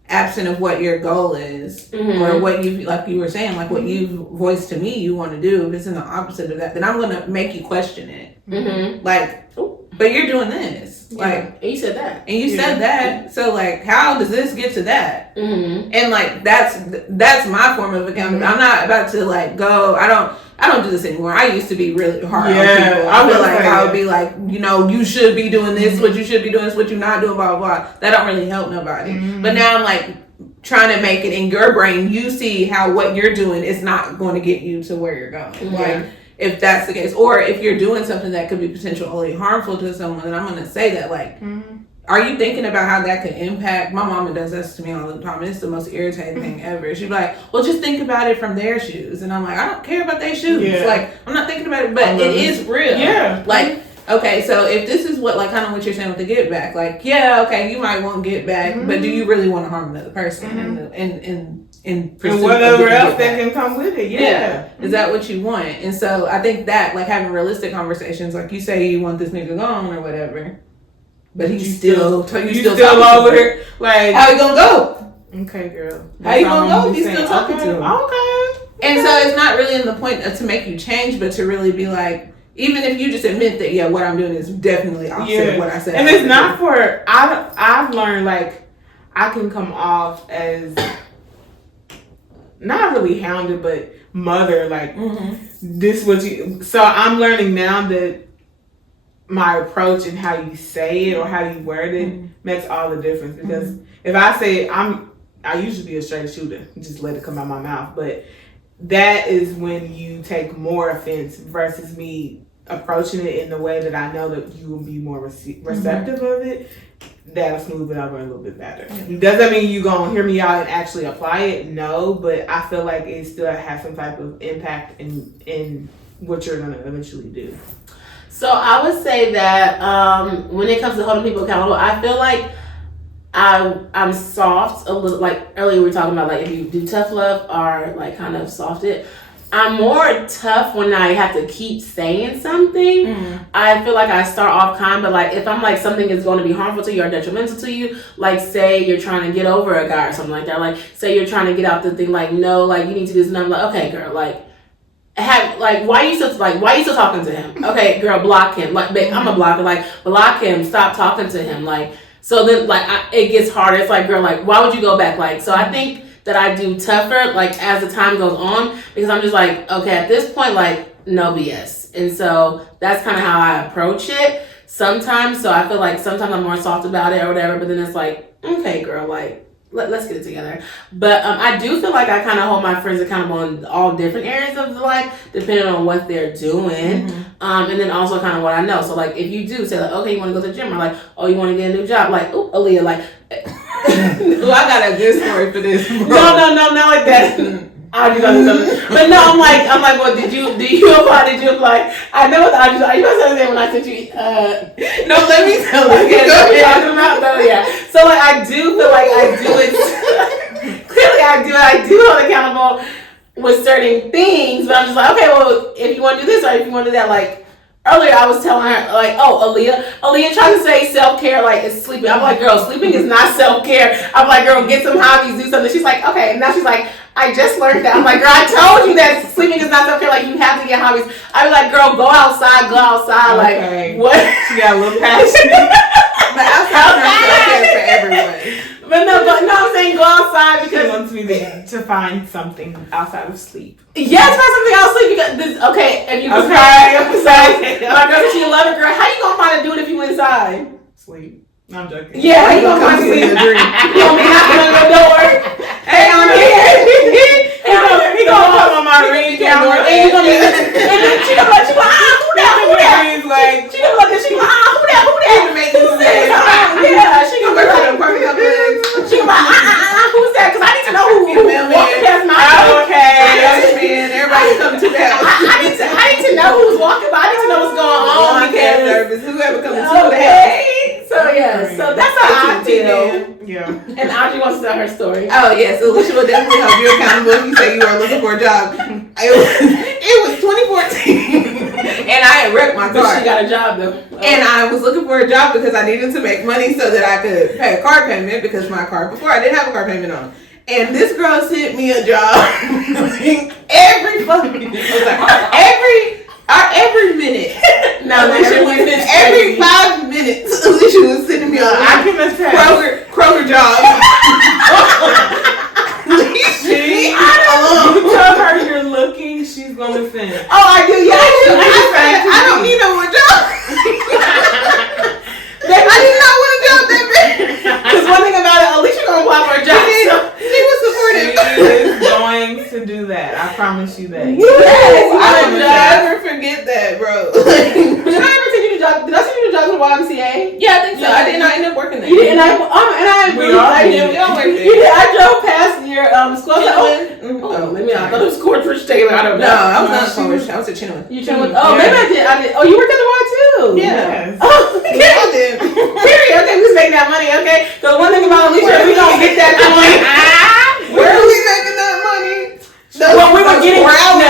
absent of what your goal is, or what you, like you were saying, like what you voiced to me you want to do. If it's in the opposite of that, then I'm gonna make you question it. Like, but you're doing this, like, and you said that, said that. So like, how does this get to that? And like, that's my form of accountability. I'm not about to like go. I don't do this anymore. I used to be really hard on people. I feel like I would be like, you should be doing this, what you should be doing, this, what you're not doing, blah, blah, blah. That don't really help nobody. But now I'm like trying to make it in your brain, you see how what you're doing is not going to get you to where you're going. Like, if that's the case, or if you're doing something that could be potentially harmful to someone, then I'm going to say that, like, are you thinking about how that could impact? My mama does this to me all the time, and it's the most irritating thing ever. She'd be like, well, just think about it from their shoes. And I'm like, I don't care about their shoes. Like, I'm not thinking about it, but it is real. Like, okay, so if this is what, like, kind of what you're saying with the get back, like, yeah, okay, you might want get back, but do you really want to harm another person in pursuit and whatever of else that can come with it? Is that what you want? And so I think that, like, having realistic conversations, like you say you want this nigga gone or whatever, but he's still over here. Like, how you gonna go? Okay, girl. How you gonna go if you still talking to him? Okay. And so it's not really in the point to make you change, but to really be like, even if you just admit that, yeah, what I'm doing is definitely opposite of what I said. And it's not for, I've learned, like, I can come off as not really hounded, but mother, like, this what you, so I'm learning now that my approach and how you say it or how you word it makes all the difference. Because if I say I usually be a straight shooter, just let it come out my mouth, but that is when you take more offense versus me approaching it in the way that I know that you will be more receptive of it. That'll smooth it over a little bit better. Does that mean you gonna hear me out and actually apply it? No, but I feel like it still has some type of impact in what you're gonna eventually do. So I would say that when it comes to holding people accountable, I feel like I'm soft a little. Like earlier we were talking about, like, if you do tough love or like kind of soft it. I'm more tough when I have to keep saying something. I feel like I start off kind, but like if I'm like something is going to be harmful to you or detrimental to you, like say you're trying to get over a guy or something like that, like say you're trying to get out the thing, like no, like you need to do this, and I'm like, okay, girl, like why you still talking to him? Okay, girl, block him. Like, babe, I'm a blocker. Like, block him. Stop talking to him. Like, so then like it gets harder. It's like, girl, like why would you go back? Like, so I think that I do tougher, like, as the time goes on, because I'm just like, okay, at this point, like, no BS. And so that's kind of how I approach it sometimes. So I feel like sometimes I'm more soft about it or whatever, but then it's like, okay, girl, like, let's get it together. But I do feel like I kind of hold my friends accountable in all different areas of life, depending on what they're doing. And then also kind of what I know. So like, if you do say like, okay, you want to go to the gym, or like, oh, you want to get a new job, like, oh, Aaliyah, like, well, I got a good story for this. no, not like that. I'll do something. But no, I'm like, well, did you apply? I know what are you about to say when I sent you, no, let me tell you. Okay, talking about though, yeah. So like, I do feel like I do it, clearly I do hold accountable with certain things, but I'm just like, okay, well, if you want to do this or if you want to do that, like, earlier I was telling her, like, oh, Aaliyah trying to say self-care, like, it's sleeping. I'm like, girl, sleeping is not self-care. I'm like, girl, get some hobbies, do something. She's like, okay. And now she's like, I just learned that. I'm like, girl, I told you that sleeping is not self-care. Like, you have to get hobbies. I was like, girl, go outside. Okay. Like, what? She got a little passionate. But outside is self-care for everyone. But no, I'm saying go outside She because wants me to find something outside of sleep. yes, find something else sleep because this. Okay, if you my girl, she love it, girl. How you gonna find to do it if you inside? Sleep. No, I'm joking. Yeah, how you gonna find sleep? You gonna be knocking on your door? Hey, I'm here. He gonna come on my ring camera, and you gonna be, and then she gonna let you go. Who that? He's like, She gonna look at you. Who that? To make you say, Yeah, she gonna be like, she gonna be like, who's that? Because I need to know who walking past my house. okay. Everybody come to the house. I need to know who's walking by. I need to know what's going on Care because service, whoever comes to the house. okay. So yeah, so that's how I feel. Yeah. And Audrey wants to tell her story. Oh yeah, so Alicia will definitely help you accountable if you say you are looking for a job. It was 2014, and I had wrecked my But car. she got a job though. And I was looking for a job because I needed to make money so that I could pay a car payment because my car before I didn't have a car payment on. And this girl sent me a job every minute. No, Alicia was every 5 minutes. Alicia was sending me a I can attest. Kroger job. You tell her you're looking, she's gonna send. Oh, I do. Yeah, I don't need no more job. I did not want a job that bad. Because one thing about it, Alicia gonna apply for a job. She was supportive. She is going to do that. I promise you that. Yes, I will never forget that, bro. Did I ever send you the job? Did I send you the job to the YMCA? Yeah, I think so. I did not end up working there. You did, and I We really all liked did. it. We all worked there. You did. I drove past your school. I was like, Oh, maybe I thought it was Courtridge Taylor. I don't know. No, I was not Polish. I was at Chinua. You chose. Oh, maybe I did. Oh, you worked at the Y too. Yes. Oh, Yeah, okay. I did. Period. Okay, we was making that money. Okay. So one thing about Alicia, we gonna get that coin. Where are we making that money? Well, we were getting. hours. No,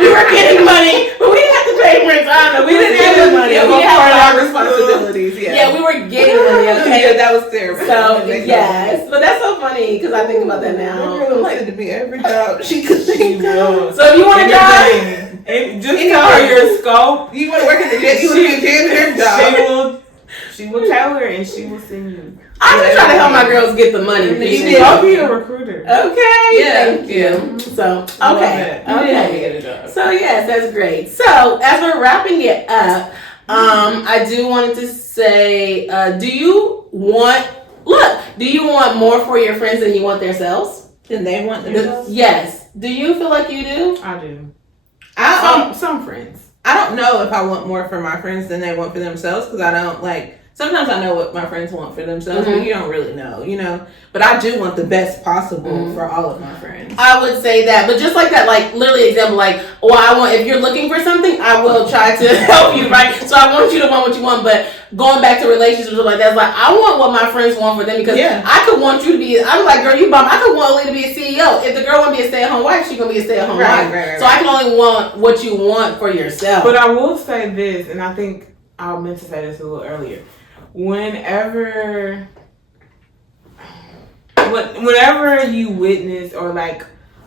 we were getting money, but we didn't have to pay rent. I don't know. We didn't have the money. Yeah, We we had part of our our responsibilities. Yeah, we were getting money. Okay. Yeah, that was terrible. So yes, but that's so funny because I think about that now. That girl Like, said to me every job she could think of. will. so if you want a job, Just tell her your scope. You want to work at the jet? You want to be a janitor? Job. She will tell her and she will send you. I'm just trying to help my girls get the money. You Okay. did. I'll be a recruiter. Thank you. So okay. So yes, that's great. So as we're wrapping it up, I do wanted to say, do you want more for your friends than you want themselves? Then they want themselves? Yes. Do you feel like you do? I do. Some friends. I don't know if I want more for my friends than they want for themselves because I don't sometimes I know what my friends want for themselves, but you don't really know, But I do want the best possible for all of my friends. I would say that, but just like that, like literally example, like, if you're looking for something, I will try to help you, right? So I want you to want what you want, but going back to relationships like that, it's like, I want what my friends want for them because I could want you to be, I'm like, girl, you bum, I could want Lee to be a CEO. If the girl want to be a stay-at-home wife, she's going to be a stay-at-home wife. Right. So I can only want what you want for yourself. But I will say this, and I think I meant to say this a little earlier. Whenever you witness or like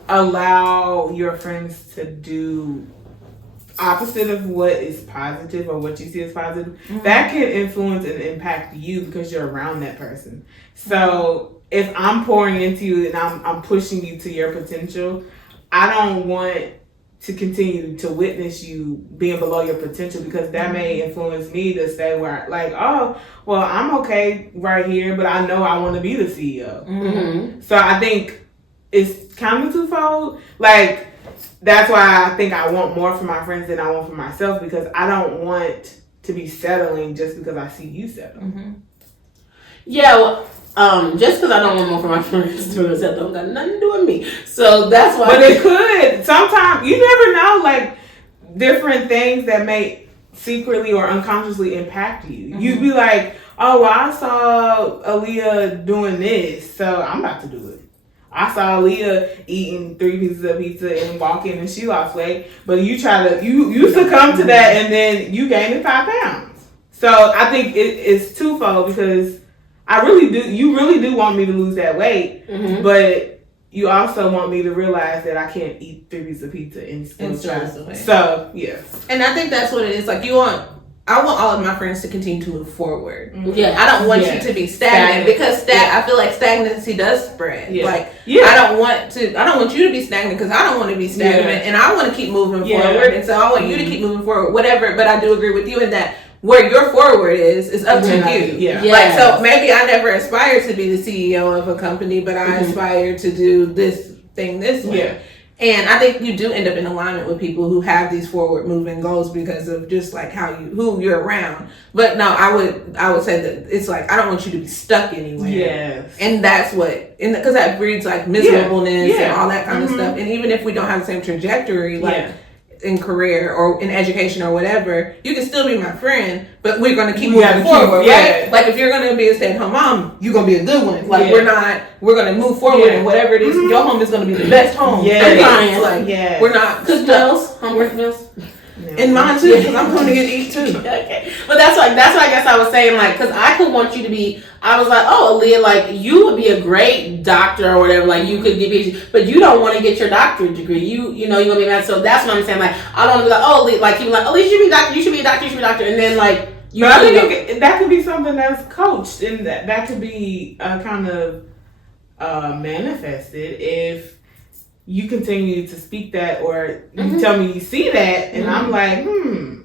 allow your friends to do opposite of what is positive or what you see as positive, that can influence and impact you because you're around that person. So if I'm pouring into you and I'm pushing you to your potential, I don't want to continue to witness you being below your potential, because that may influence me to stay where, like, oh, well, I'm okay right here, but I know I want to be the CEO. Mm-hmm. So I think it's kind of twofold. Like, that's why I think I want more for my friends than I want for myself, because I don't want to be settling just because I see you settle. Mm-hmm. Yeah, well, just because I don't want more for my friends to accept, don't got nothing to do with me. So that's why. But it could. Sometimes you never know, like, different things that may secretly or unconsciously impact you. Mm-hmm. You'd be like, oh, well, I saw Aaliyah doing this, so I'm about to do it. I saw Aaliyah eating 3 pieces of pizza and walking, and she lost weight. But you succumb to that, and then you gained 5 pounds. So I think it's twofold, because you really do want me to lose that weight, Mm-hmm. but you also want me to realize that I can't eat 3 pieces of pizza and still try. So, yeah. And I think that's what it is. Like, I want all of my friends to continue to move forward. Yeah. I don't want you to be stagnant, because I feel like stagnancy does spread. Yeah. Like, Yeah. I don't want you to be stagnant, because I don't want to be stagnant, and I want to keep moving forward. And so I want you to keep moving forward, whatever. But I do agree with you in that where your forward is up to you. Yeah. Like, so maybe I never aspired to be the CEO of a company, but I aspire to do this thing this way. Yeah. And I think you do end up in alignment with people who have these forward moving goals because of just like who you're around. But no, I would say that it's like, I don't want you to be stuck anywhere. Yes. And that's because that breeds like miserableness and all that kind of stuff. And even if we don't have the same trajectory, like in career or in education or whatever, you can still be my friend, but we're going to keep moving forward, right? Like, if you're going to be a stay-at-home mom, you're going to be a good one. Like, we're going to move forward, and whatever it is, your home is going to be the best home. We're not cooked meals, homework meals. In mine too, because I'm going to get to eat too. Okay, but that's why I guess I was saying, like, because I could want you to be. I was like, oh, Aaliyah, like, you would be a great doctor or whatever. Like, you could get PhD, but you don't want to get your doctorate degree. You know, you're gonna be mad. So that's what I'm saying. Like, I don't want to be like, oh, Aaliyah, like, people like, oh, you should be a doctor. You should be a doctor. You should be a doctor. And then like, you. But I think that could be something that's coached, and that could be kind of manifested if you continue to speak that, or you tell me you see that, and I'm like,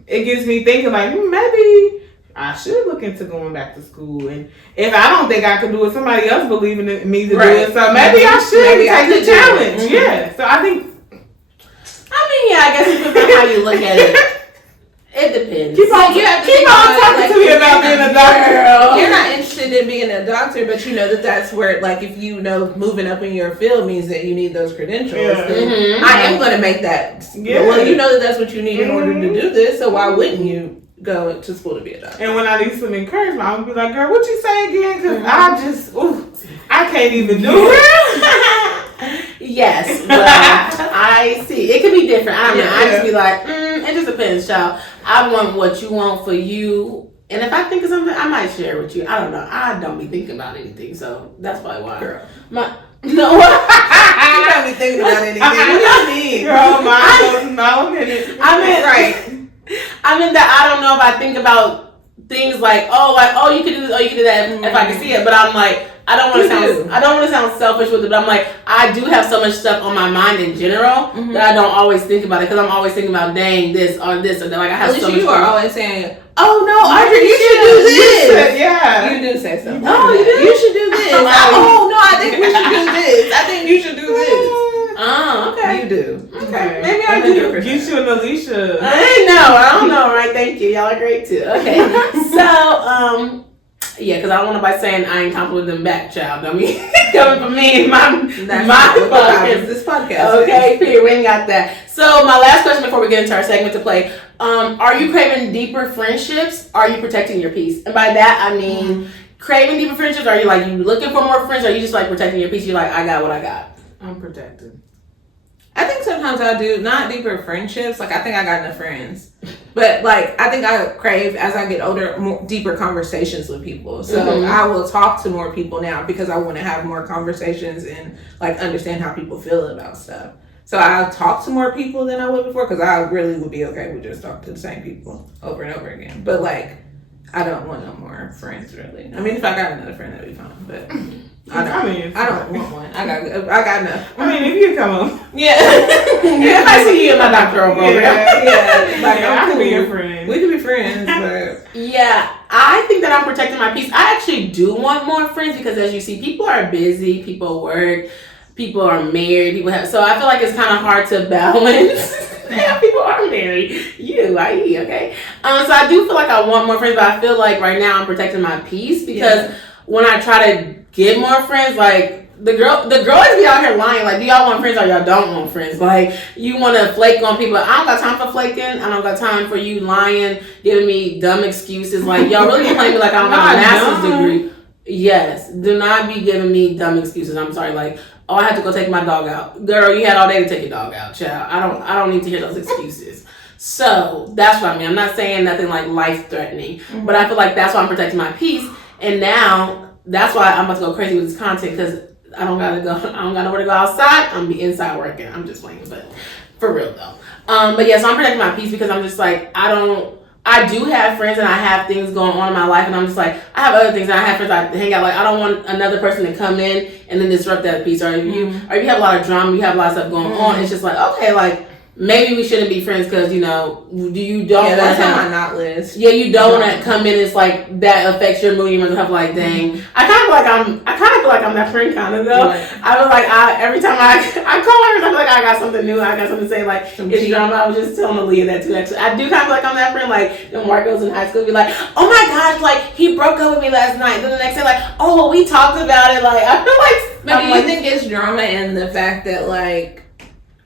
it gets me thinking, like, maybe I should look into going back to school. And if I don't think I can do it, somebody else believing in me to do it, so maybe I should take the challenge. Yeah. So I think, I guess it depends on how you look at it. It depends. Keep on talking to me about being a doctor. You're not interested in being a doctor, but you know that's where, like, if you know moving up in your field means that you need those credentials, then I am going to make that. Yeah. Well, you know that's what you need in order to do this, so why wouldn't you go to school to be a doctor? And when I need some encouragement, I would be like, girl, what you say again? Because I can't even do it. Yes, but I see. It could be different. I don't know. I just be like, it just depends, child. I want what you want for you. And if I think of something, I might share it with you. I don't know. I don't be thinking about anything, so that's probably why. Girl. No, what? You don't be thinking about anything. What do you mean? Girl, I mean that I don't know if I think about things like, you could do this, you could do that if I can see it. But I'm like, I don't want to sound selfish with it, but I'm like, I do have so much stuff on my mind in general that I don't always think about it, because I'm always thinking about, dang, this or this or that. Like, I have so much. You are always saying, oh no, Audrey, you should do this. Yeah, you do say something. Oh, you do. You should do this. Oh no, I think we should do this. I think you should do this. Oh, okay. You do. Okay. Maybe I do. You should, Alicia. I don't know, right? Thank you. Y'all are great too. Okay. So, yeah, because I don't want nobody saying I ain't complimenting them back, child. I mean, coming from me and my podcast. This podcast. Okay, period. We ain't got that. So, my last question before we get into our segment to play. Are you craving deeper friendships? Or are you protecting your peace? And by that, I mean, craving deeper friendships, are you like, you looking for more friends? Or are you just like protecting your peace? You're like, I got what I got. I'm protected. I think sometimes I do, not deeper friendships. Like, I think I got enough friends. But, like, I think I crave, as I get older, more deeper conversations with people. So I will talk to more people now because I want to have more conversations and, like, understand how people feel about stuff. So I'll talk to more people than I would before, because I really would be okay with just talking to the same people over and over again. But, like, I don't want no more friends, really. I mean, if I got another friend, that'd be fine. But I don't want one. I got enough. I mean, if you come on. Yeah. I see you in my doctoral program. Yeah. Like, I can be your friend. We can be friends, but Yeah, I think that I'm protecting my peace. I actually do want more friends because, as you see, people are busy, people work, people are married, people have. So I feel like it's kind of hard to balance. Yeah, people are married. Okay. So I do feel like I want more friends, but I feel like right now I'm protecting my peace because when I try to get more friends, like. The girls be out here lying. Like, do y'all want friends or y'all don't want friends? Like, you want to flake on people. I don't got time for flaking. I don't got time for you lying, giving me dumb excuses. Like, y'all really be playing me like I don't got a master's degree. Yes. Do not be giving me dumb excuses. I'm sorry. Like, oh, I had to go take my dog out. Girl, you had all day to take your dog out, child. I don't need to hear those excuses. So, that's what I mean. I'm not saying nothing like life-threatening. But I feel like that's why I'm protecting my peace. And now, that's why I'm about to go crazy with this content because I don't got nowhere to go outside. I'm gonna be inside working. I'm just playing, but for real though. But yeah, so I'm protecting my peace because I'm just like, I do have friends and I have things going on in my life and I'm just like, I have other things and I have friends I hang out. Like, I don't want another person to come in and then disrupt that peace. Or if you have a lot of drama, you have a lot of stuff going on, it's just like, okay, like, maybe we shouldn't be friends because, you know, you don't want to that's on my not list. Yeah, you don't want to come in. It's like that affects your mood. Your mental health. Like, dang, I kind of feel like I'm that friend kind of though. Right. I was like, every time I call her, I feel like I got something new. I got something to say. Like, it's drama. I was just telling Aaliyah that too. Actually, I do kind of feel like I'm that friend. Like, when Marco's in high school, be like, oh my gosh, like he broke up with me last night. Then the next day, like, oh, well, we talked about it. Like, I feel like. But do you think it's drama in the fact that like?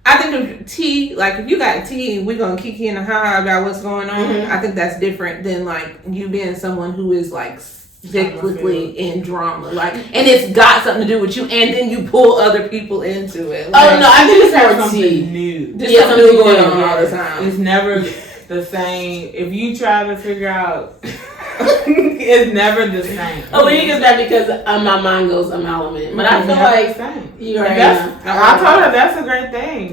I think if tea, like if you got tea, we're gonna kiki and ha about what's going on. I think that's different than like you being someone who is like cyclically in drama, like, and it's got something to do with you, and then you pull other people into it. Like, oh no, I think it's more something tea. new. There's something new going on all the time. It's never the same. If you try to figure out. It's never the same. Aaliyah gets that because my mind goes amalgamate. But I feel like you're right. I told her that's a great thing.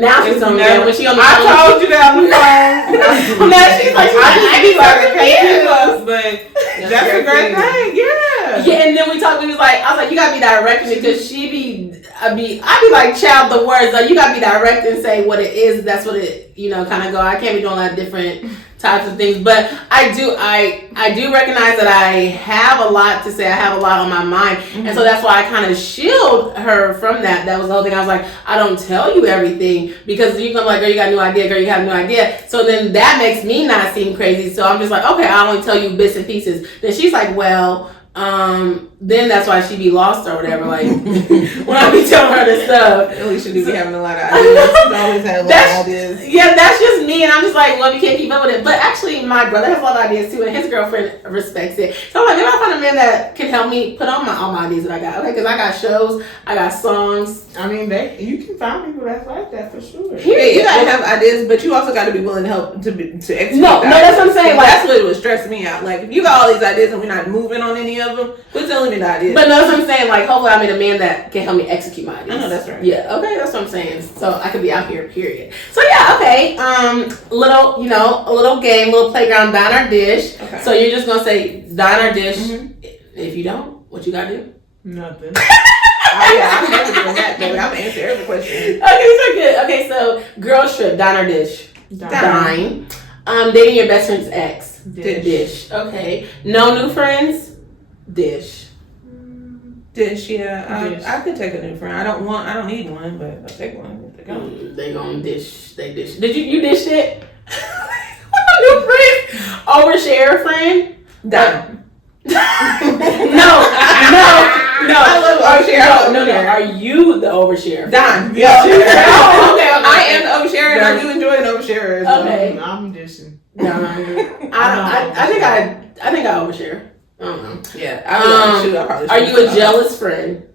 Now she's on there when she on the phone. I told you that on the phone. Now she's like, I be like, but that's a great thing. Yeah. Yeah, and then we talked. I was like, you gotta be direct because I be like, child, the words. Like, you gotta be direct and say what it is. That's what it, kind of go. I can't be doing a lot of different types of things, but I do recognize that I have a lot to say. I have a lot on my mind, and so that's why I kind of shield her from that. That was the whole thing. I was like, I don't tell you everything because you're gonna be like, girl, you got a new idea, girl, you have a new idea. So then that makes me not seem crazy. So I'm just like, okay, I only tell you bits and pieces. Then she's like, well. Then that's why she be lost or whatever. Like when I be telling her this stuff, at least she do be having a lot of ideas. She always have a lot of ideas. Yeah, that's just me, and I'm just like, well, you can't keep up with it. But actually, my brother has a lot of ideas too, and his girlfriend respects it. So I'm like, maybe I'll find a man that can help me put on all my ideas that I got. Okay, because I got shows, I got songs. I mean, you can find people that's like that for sure. Yeah, you gotta have ideas, but you also got to be willing to help to execute. No, that's what I'm saying. Like, that's what would stress me out. Like, if you got all these ideas and we're not moving on any of them, quit telling me the ideas. But no, that's what I'm saying. Like, hopefully, I meet a man that can help me execute my ideas. I know that's right. Yeah, okay, that's what I'm saying. So I could be out here. Period. So yeah, okay. A little game, little playground, dine or dish. Okay. So you're just gonna say dine or dish. If you don't, what you gotta do? Nothing. I'm never doing that, baby. I'm gonna answer every question. Okay, so good. Okay, so girls trip, dine or dish? Dine. Dating your best friend's ex? Dish. Okay. No new friends? Dish. Dish, yeah. Dish. I could take a new friend. I don't need one, but I'll take one. They gonna dish. They dish. Did you dish it? New friend? Overshare friend? Done. No. I love overshare. No. Are you the overshare? Done. Yeah. Okay. I am the oversharer, and I do enjoy an oversharer. Okay. I'm dishing. I think I overshare. I don't know. Yeah. I probably are you a jealous friend?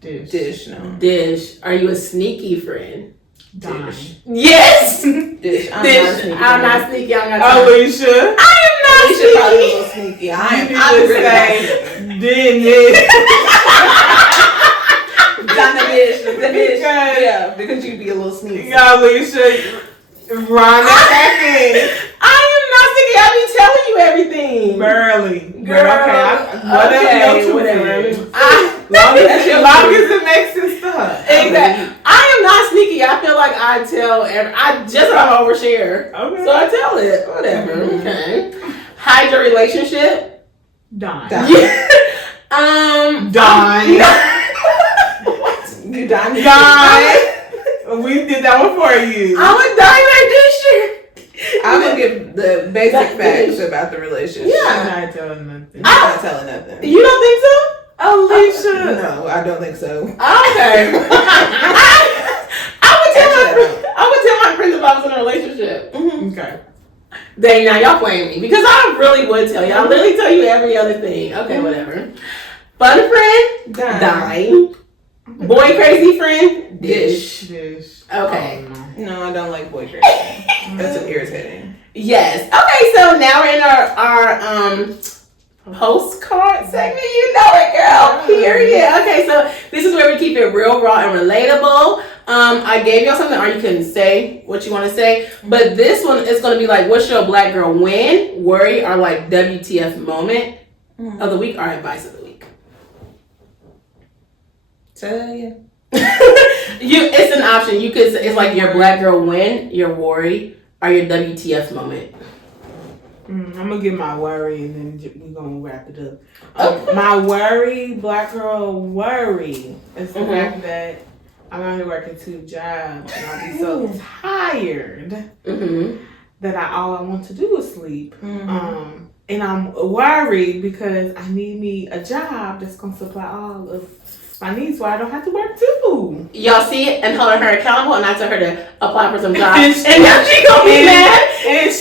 Dish. No. Dish. Are you a sneaky friend? Dish. Yes. Dish. I'm not sneaky. Alicia. I am not Alicia sneaky. probably a little sneaky. I would say the dish. Yeah, because you'd be a little sneaky. Alicia. Run it back in. I am not sneaky. I be telling you everything. Barely. Girl. Okay. Whatever. Long as it makes sense to her. Exactly. I am not sneaky. I feel like I tell I just don't overshare. Okay. So I tell it. Whatever. Okay. Hide your relationship. Done. Yeah. Done. You done? Done. We did that one for you. I'm a diamond disher. I'm gonna give the basic facts about the relationship. Yeah. I'm not telling nothing. I'm not telling nothing. You don't think so? Alicia. No, I don't think so. Okay. I would tell my friends if I was in a relationship. Okay. Dang, now y'all playing me because I really would tell you. I literally tell you every other thing. Okay, whatever. Fun friend, die. Boy crazy friend, dish. Okay. Oh, No, I don't like boy crazy. That's irritating. Yes. Okay, so now we're in our postcard segment. You know it, girl. Period. Okay, so this is where we keep it real, raw, and relatable. I gave y'all something, or you can say what you want to say. But this one is going to be like, what's your black girl win, worry, or like WTF moment of the week, or advice of the week? So yeah. It's an option. You could. It's like your black girl win, your worry, or your WTF moment. I'm gonna get my worry and then we're gonna wrap it up. My worry, black girl worry, is the fact that I'm out here working 2 jobs and I'll be so tired that all I want to do is sleep. And I'm worried because I need me a job that's gonna supply all of my needs, so I don't have to work too. Y'all see it and holding her accountable, and I tell her to apply for some jobs, and now she gonna be mad. And the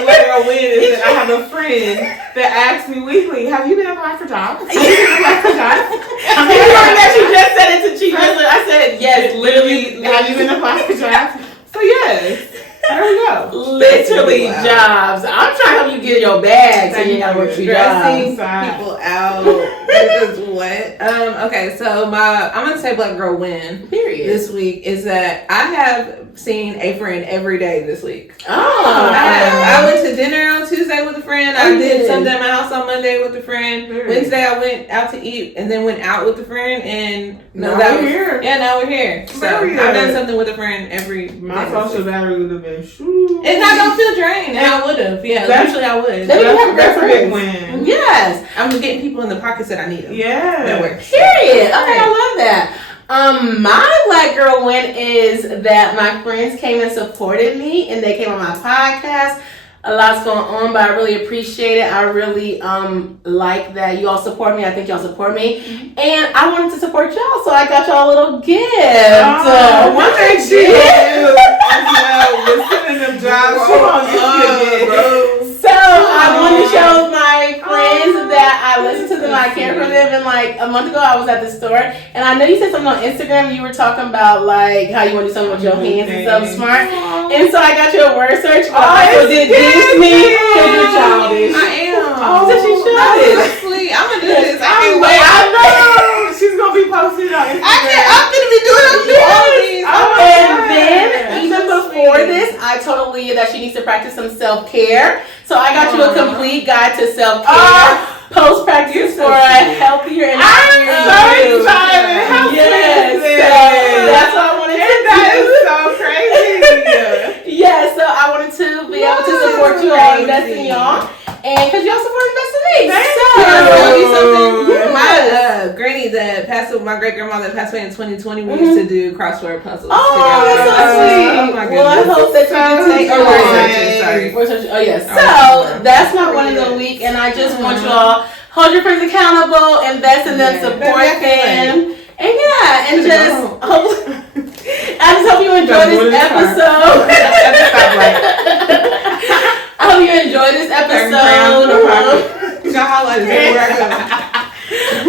black girl win is that I have a friend that asks me weekly, "Have you been applying for jobs? Have you been applying for jobs?" You heard that? She just said it to Chief. I said yes, literally. Have you been applying for jobs? So yes. There we go. Literally jobs. I'm trying to help you get your bag so you gotta work 2 Stressing jobs. people out because what? Okay, so I'm gonna say black girl win. Period. This week is that I have seen a friend every day this week. Oh. I went to dinner on Tuesday with a friend. I did something at my house on Monday with a friend. Wednesday I went out to eat and then went out with a friend, and now we're here. Yeah, now we're here. So I've done something with a friend every My day social battery would have been shoo. And I don't feel drained. And I would have. Yeah, usually I would. That's a big win. Yes. I'm getting people in the pockets that I need them. Yeah. That works. Period. Okay, I love that. My black girl win is that my friends came and supported me, and they came on my podcast. A lot's going on, but I really appreciate it. I really like that you all support me. I think y'all support me, and I wanted to support y'all, so I got y'all a little gift. One thing she do as well was sending them jobs. She won't give you a gift. So I wanted to show my friends that I listen to them, I care for them, and like a month ago I was at the store, and I know you said something on Instagram. You were talking about like how you want to do something with your hands and something smart, and so I got you a word search. But I also did this me because you're childish. I am. Oh, so she's childish. Honestly, I'm gonna do this. I can't wait. wait. I know. She's gonna be posted on Instagram. I'm gonna be doing all these. And then even before this, I told Leah that she needs to practice some self-care. So I got you a complete guide to self-care. Post-practice for a healthier and happier you. Yes, so that's what I wanted to do. That is so crazy. Yes, so I wanted to be able to support you all, invest in y'all, and because y'all support invest in me. My granny that passed away, my great grandma that passed away in 2020, we used to do crossword puzzles. Oh, together. that's so sweet. Oh my goodness. Well, I hope that you can take Oh, word searching, sorry. Oh yes. So that's my one of the week, and I just want you all hold your friends accountable, invest in them, support them, and and just hope. I just hope you enjoy this episode. I hope you enjoy this episode.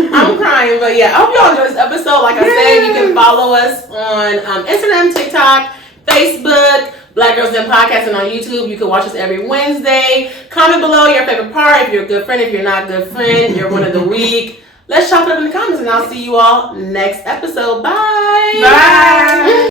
I'm crying, but yeah, I hope y'all enjoy this episode. Like I said, you can follow us on Instagram, TikTok, Facebook, Black Girls Den Podcast, and on YouTube. You can watch us every Wednesday. Comment below your favorite part. If you're a good friend, if you're not a good friend, you're one of the week. Let's chop it up in the comments, and I'll see you all next episode. Bye. Bye.